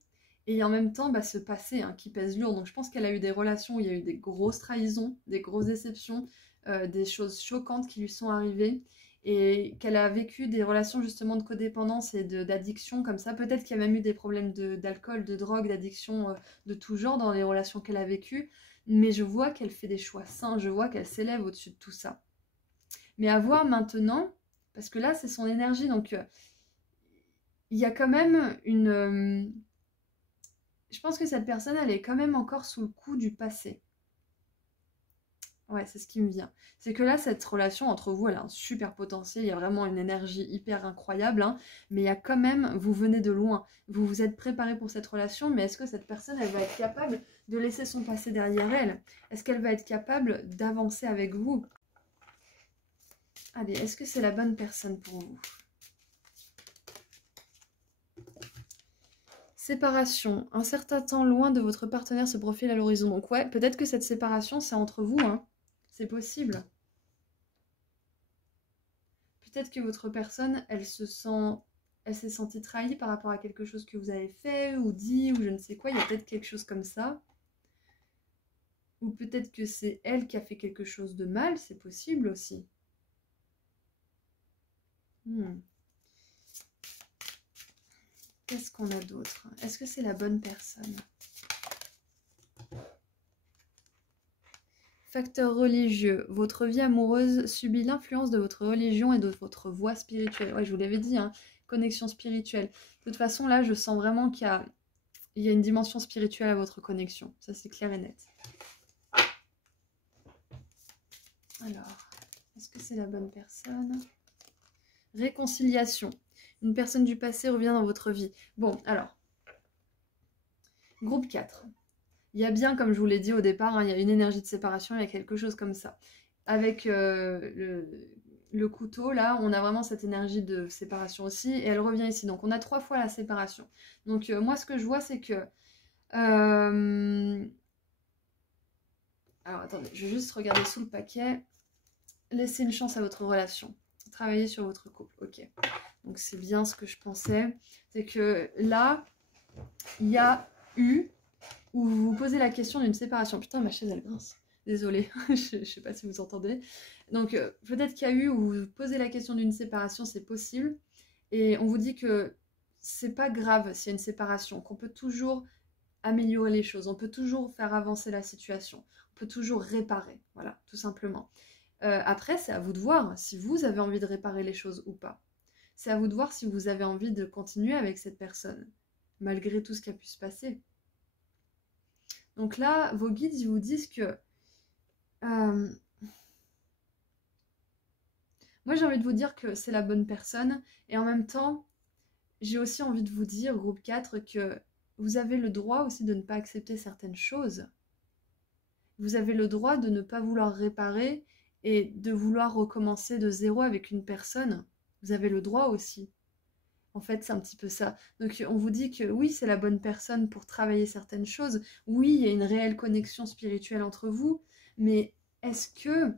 et en même temps ce passé qui pèse lourd. Donc je pense qu'elle a eu des relations où il y a eu des grosses trahisons, des grosses déceptions, des choses choquantes qui lui sont arrivées, et qu'elle a vécu des relations justement de codépendance et d'addiction comme ça. Peut-être qu'il y a même eu des problèmes d'alcool, de drogue, d'addiction de tout genre dans les relations qu'elle a vécues, mais je vois qu'elle fait des choix sains, je vois qu'elle s'élève au-dessus de tout ça. Mais à voir maintenant, parce que là c'est son énergie, donc il y a quand même une... je pense que cette personne, elle est quand même encore sous le coup du passé. Ouais, c'est ce qui me vient. C'est que là, cette relation entre vous, elle a un super potentiel, il y a vraiment une énergie hyper incroyable, mais il y a quand même, vous venez de loin, vous vous êtes préparé pour cette relation, mais est-ce que cette personne, elle va être capable de laisser son passé derrière elle? Est-ce qu'elle va être capable d'avancer avec vous? Allez, est-ce que c'est la bonne personne pour vous? Séparation. Un certain temps loin de votre partenaire se profile à l'horizon. Donc ouais, peut-être que cette séparation, c'est entre vous, C'est possible. Peut-être que votre personne, elle s'est sentie trahie par rapport à quelque chose que vous avez fait ou dit ou je ne sais quoi. Il y a peut-être quelque chose comme ça. Ou peut-être que c'est elle qui a fait quelque chose de mal, c'est possible aussi. Qu'est-ce qu'on a d'autre? Est-ce que c'est la bonne personne? Facteur religieux. Votre vie amoureuse subit l'influence de votre religion et de votre voie spirituelle. Ouais, je vous l'avais dit, connexion spirituelle. De toute façon, là, je sens vraiment qu'il y a une dimension spirituelle à votre connexion. Ça, c'est clair et net. Alors, est-ce que c'est la bonne personne? Réconciliation. Une personne du passé revient dans votre vie. Bon, alors. Groupe 4. Il y a bien, comme je vous l'ai dit au départ, il y a une énergie de séparation, il y a quelque chose comme ça. Avec le couteau, là, on a vraiment cette énergie de séparation aussi, et elle revient ici. Donc, on a 3 fois la séparation. Donc, moi, ce que je vois, c'est que... Alors, attendez, je vais juste regarder sous le paquet. Laissez une chance à votre relation. Travaillez sur votre couple. Ok. Donc, c'est bien ce que je pensais. C'est que là, il y a eu... où vous vous posez la question d'une séparation. Putain, ma chaise, elle grince. Désolée, je sais pas si vous entendez. Donc, peut-être qu'il y a eu où vous vous posez la question d'une séparation, c'est possible. Et on vous dit que c'est pas grave s'il y a une séparation, qu'on peut toujours améliorer les choses, on peut toujours faire avancer la situation, on peut toujours réparer, voilà, tout simplement. Après, c'est à vous de voir si vous avez envie de réparer les choses ou pas. C'est à vous de voir si vous avez envie de continuer avec cette personne, malgré tout ce qui a pu se passer. Donc là, vos guides, ils vous disent que... moi, j'ai envie de vous dire que c'est la bonne personne. Et en même temps, j'ai aussi envie de vous dire, groupe 4, que vous avez le droit aussi de ne pas accepter certaines choses. Vous avez le droit de ne pas vouloir réparer et de vouloir recommencer de zéro avec une personne. Vous avez le droit aussi. En fait, c'est un petit peu ça. Donc, on vous dit que oui, c'est la bonne personne pour travailler certaines choses. Oui, il y a une réelle connexion spirituelle entre vous. Mais est-ce que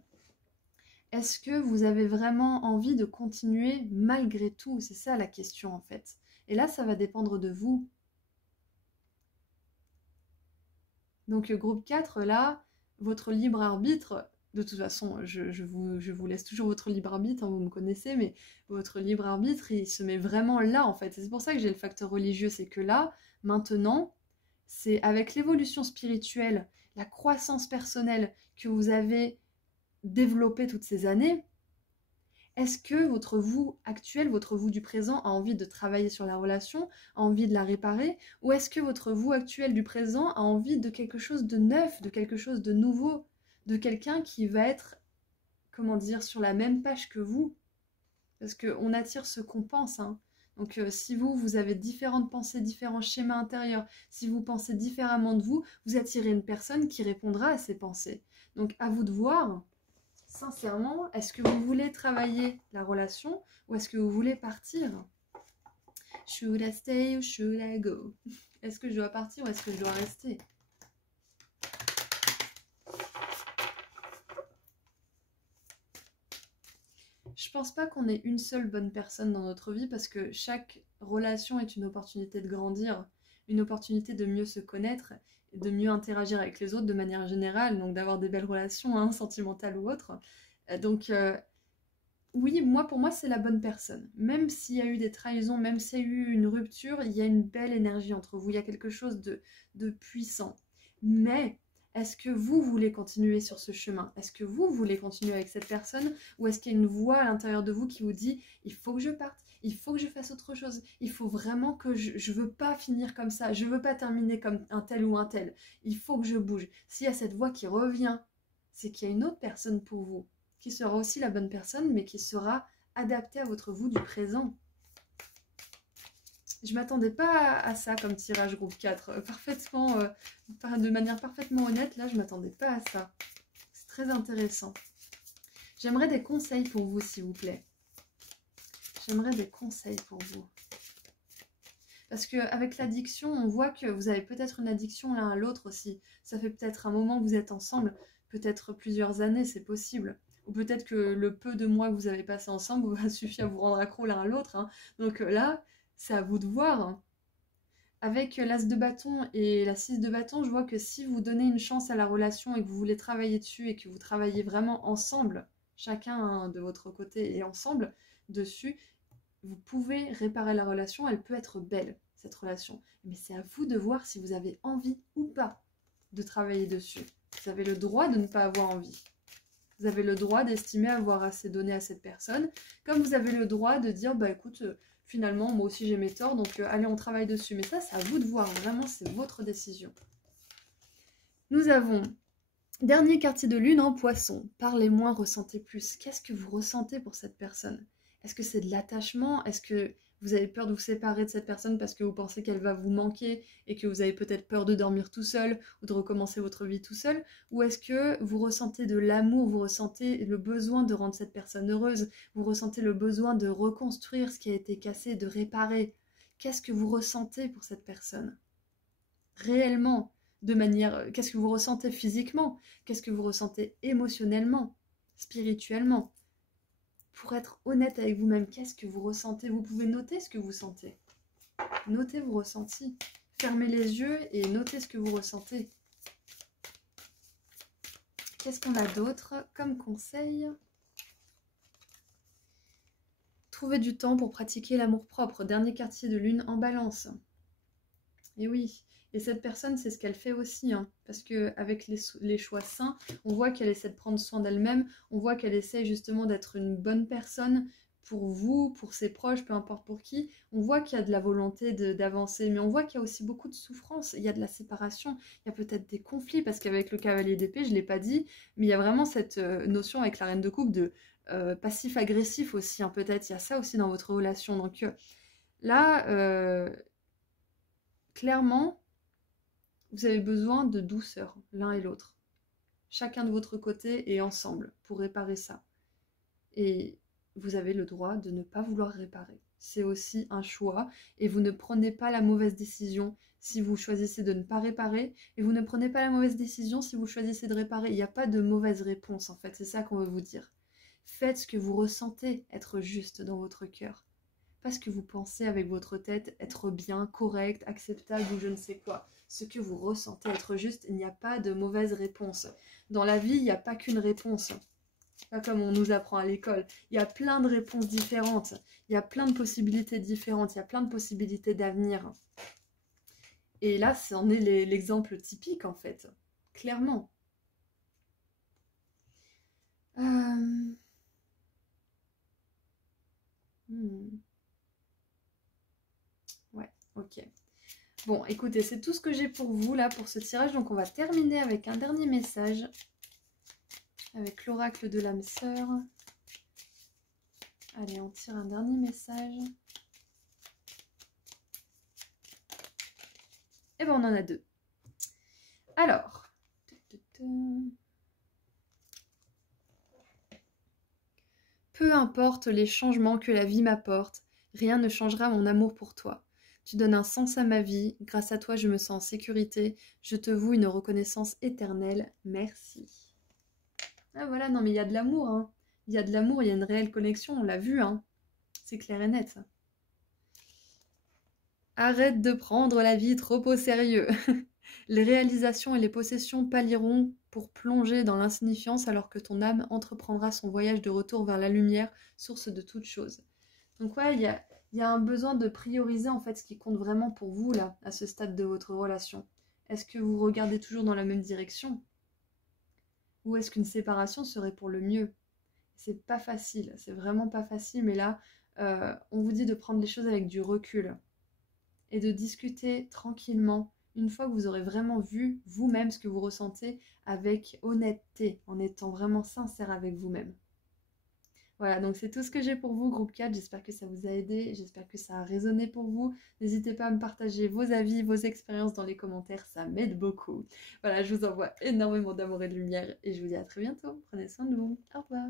vous avez vraiment envie de continuer malgré tout? C'est ça la question, en fait. Et là, ça va dépendre de vous. Donc, groupe 4, là, votre libre arbitre... De toute façon, je vous laisse toujours votre libre arbitre, vous me connaissez, mais votre libre arbitre, il se met vraiment là, en fait. Et c'est pour ça que j'ai le facteur religieux, c'est que là, maintenant, c'est avec l'évolution spirituelle, la croissance personnelle que vous avez développée toutes ces années, est-ce que votre vous actuel, votre vous du présent a envie de travailler sur la relation, a envie de la réparer, ou est-ce que votre vous actuel du présent a envie de quelque chose de neuf, de quelque chose de nouveau, de quelqu'un qui va être, comment dire, sur la même page que vous? Parce qu'on attire ce qu'on pense, Donc si vous avez différentes pensées, différents schémas intérieurs, si vous pensez différemment de vous, vous attirez une personne qui répondra à ces pensées. Donc à vous de voir, sincèrement, est-ce que vous voulez travailler la relation ou est-ce que vous voulez partir? Should I stay or should I go? Est-ce que je dois partir ou est-ce que je dois rester? Je pense pas qu'on ait une seule bonne personne dans notre vie parce que chaque relation est une opportunité de grandir, une opportunité de mieux se connaître, et de mieux interagir avec les autres de manière générale, donc d'avoir des belles relations, hein, sentimentales ou autres. Donc oui, pour moi, c'est la bonne personne. Même s'il y a eu des trahisons, même s'il y a eu une rupture, il y a une belle énergie entre vous, il y a quelque chose de puissant. Mais est-ce que vous voulez continuer sur ce chemin? Est-ce que vous voulez continuer avec cette personne? Ou est-ce qu'il y a une voix à l'intérieur de vous qui vous dit, il faut que je parte, il faut que je fasse autre chose, il faut vraiment que je veux pas finir comme ça, je veux pas terminer comme un tel ou un tel, il faut que je bouge. S'il y a cette voix qui revient, c'est qu'il y a une autre personne pour vous, qui sera aussi la bonne personne, mais qui sera adaptée à votre vous du présent. Je m'attendais pas à ça comme tirage groupe 4. Parfaitement, de manière parfaitement honnête, là, je m'attendais pas à ça. C'est très intéressant. J'aimerais des conseils pour vous, s'il vous plaît. J'aimerais des conseils pour vous. Parce qu'avec l'addiction, on voit que vous avez peut-être une addiction l'un à l'autre aussi. Ça fait peut-être un moment que vous êtes ensemble, peut-être plusieurs années, c'est possible. Ou peut-être que le peu de mois que vous avez passé ensemble va suffire à vous rendre accro l'un à l'autre. Hein. Donc là, c'est à vous de voir. Hein. Avec l'as de bâton et la 6 de bâton, je vois que si vous donnez une chance à la relation et que vous voulez travailler dessus et que vous travaillez vraiment ensemble, chacun de votre côté et ensemble dessus, vous pouvez réparer la relation, elle peut être belle, cette relation. Mais c'est à vous de voir si vous avez envie ou pas de travailler dessus. Vous avez le droit de ne pas avoir envie. Vous avez le droit d'estimer avoir assez donné à cette personne, comme vous avez le droit de dire, bah écoute, finalement, moi aussi j'ai mes torts, donc allez, on travaille dessus. Mais ça, c'est à vous de voir, vraiment, c'est votre décision. Nous avons dernier quartier de lune en poisson. Parlez moins, ressentez plus. Qu'est-ce que vous ressentez pour cette personne? Est-ce que c'est de l'attachement? Est-ce que vous avez peur de vous séparer de cette personne parce que vous pensez qu'elle va vous manquer et que vous avez peut-être peur de dormir tout seul ou de recommencer votre vie tout seul? Ou est-ce que vous ressentez de l'amour, vous ressentez le besoin de rendre cette personne heureuse, vous ressentez le besoin de reconstruire ce qui a été cassé, de réparer? Qu'est-ce que vous ressentez pour cette personne? Réellement, de manière... Qu'est-ce que vous ressentez physiquement? Qu'est-ce que vous ressentez émotionnellement, spirituellement? Pour être honnête avec vous-même, qu'est-ce que vous ressentez? Vous pouvez noter ce que vous sentez. Notez vos ressentis. Fermez les yeux et notez ce que vous ressentez. Qu'est-ce qu'on a d'autre comme conseil? Trouvez du temps pour pratiquer l'amour-propre. Dernier quartier de lune en balance. Et oui, et cette personne, c'est ce qu'elle fait aussi, hein, parce qu'avec les choix sains, on voit qu'elle essaie de prendre soin d'elle-même, on voit qu'elle essaie justement d'être une bonne personne pour vous, pour ses proches, peu importe pour qui. On voit qu'il y a de la volonté d'avancer, mais on voit qu'il y a aussi beaucoup de souffrance, il y a de la séparation, il y a peut-être des conflits, parce qu'avec le cavalier d'épée, je ne l'ai pas dit, mais il y a vraiment cette notion avec la reine de coupe de passif-agressif aussi, hein, peut-être, il y a ça aussi dans votre relation. Donc là, clairement, vous avez besoin de douceur, l'un et l'autre. Chacun de votre côté et ensemble pour réparer ça. Et vous avez le droit de ne pas vouloir réparer. C'est aussi un choix et vous ne prenez pas la mauvaise décision si vous choisissez de ne pas réparer et vous ne prenez pas la mauvaise décision si vous choisissez de réparer. Il n'y a pas de mauvaise réponse en fait, c'est ça qu'on veut vous dire. Faites ce que vous ressentez être juste dans votre cœur. Pas ce que vous pensez avec votre tête être bien, correct, acceptable ou je ne sais quoi. Ce que vous ressentez être juste, il n'y a pas de mauvaise réponse. Dans la vie, il n'y a pas qu'une réponse. Pas comme on nous apprend à l'école. Il y a plein de réponses différentes. Il y a plein de possibilités différentes. Il y a plein de possibilités d'avenir. Et là, c'en est l'exemple typique en fait. Clairement. Ouais, ok. Bon, écoutez, c'est tout ce que j'ai pour vous là pour ce tirage. Donc on va terminer avec un dernier message. Avec l'oracle de l'âme sœur. Allez, on tire un dernier message. Et ben on en a deux. Alors. Peu importe les changements que la vie m'apporte, rien ne changera mon amour pour toi. Tu donnes un sens à ma vie, grâce à toi je me sens en sécurité, je te voue une reconnaissance éternelle, merci. Ah voilà, non mais il y a de l'amour, hein. Il y a de l'amour, il y a une réelle connexion, on l'a vu, hein. C'est clair et net. Arrête de prendre la vie trop au sérieux. Les réalisations et les possessions pâliront pour plonger dans l'insignifiance alors que ton âme entreprendra son voyage de retour vers la lumière, source de toute chose. Donc ouais, il y a un besoin de prioriser en fait ce qui compte vraiment pour vous là, à ce stade de votre relation. Est-ce que vous regardez toujours dans la même direction? Ou est-ce qu'une séparation serait pour le mieux? C'est pas facile, c'est vraiment pas facile, mais là, on vous dit de prendre les choses avec du recul et de discuter tranquillement une fois que vous aurez vraiment vu vous-même ce que vous ressentez avec honnêteté, en étant vraiment sincère avec vous-même. Voilà, donc c'est tout ce que j'ai pour vous, groupe 4. J'espère que ça vous a aidé, j'espère que ça a résonné pour vous. N'hésitez pas à me partager vos avis, vos expériences dans les commentaires, ça m'aide beaucoup. Voilà, je vous envoie énormément d'amour et de lumière et je vous dis à très bientôt. Prenez soin de vous. Au revoir.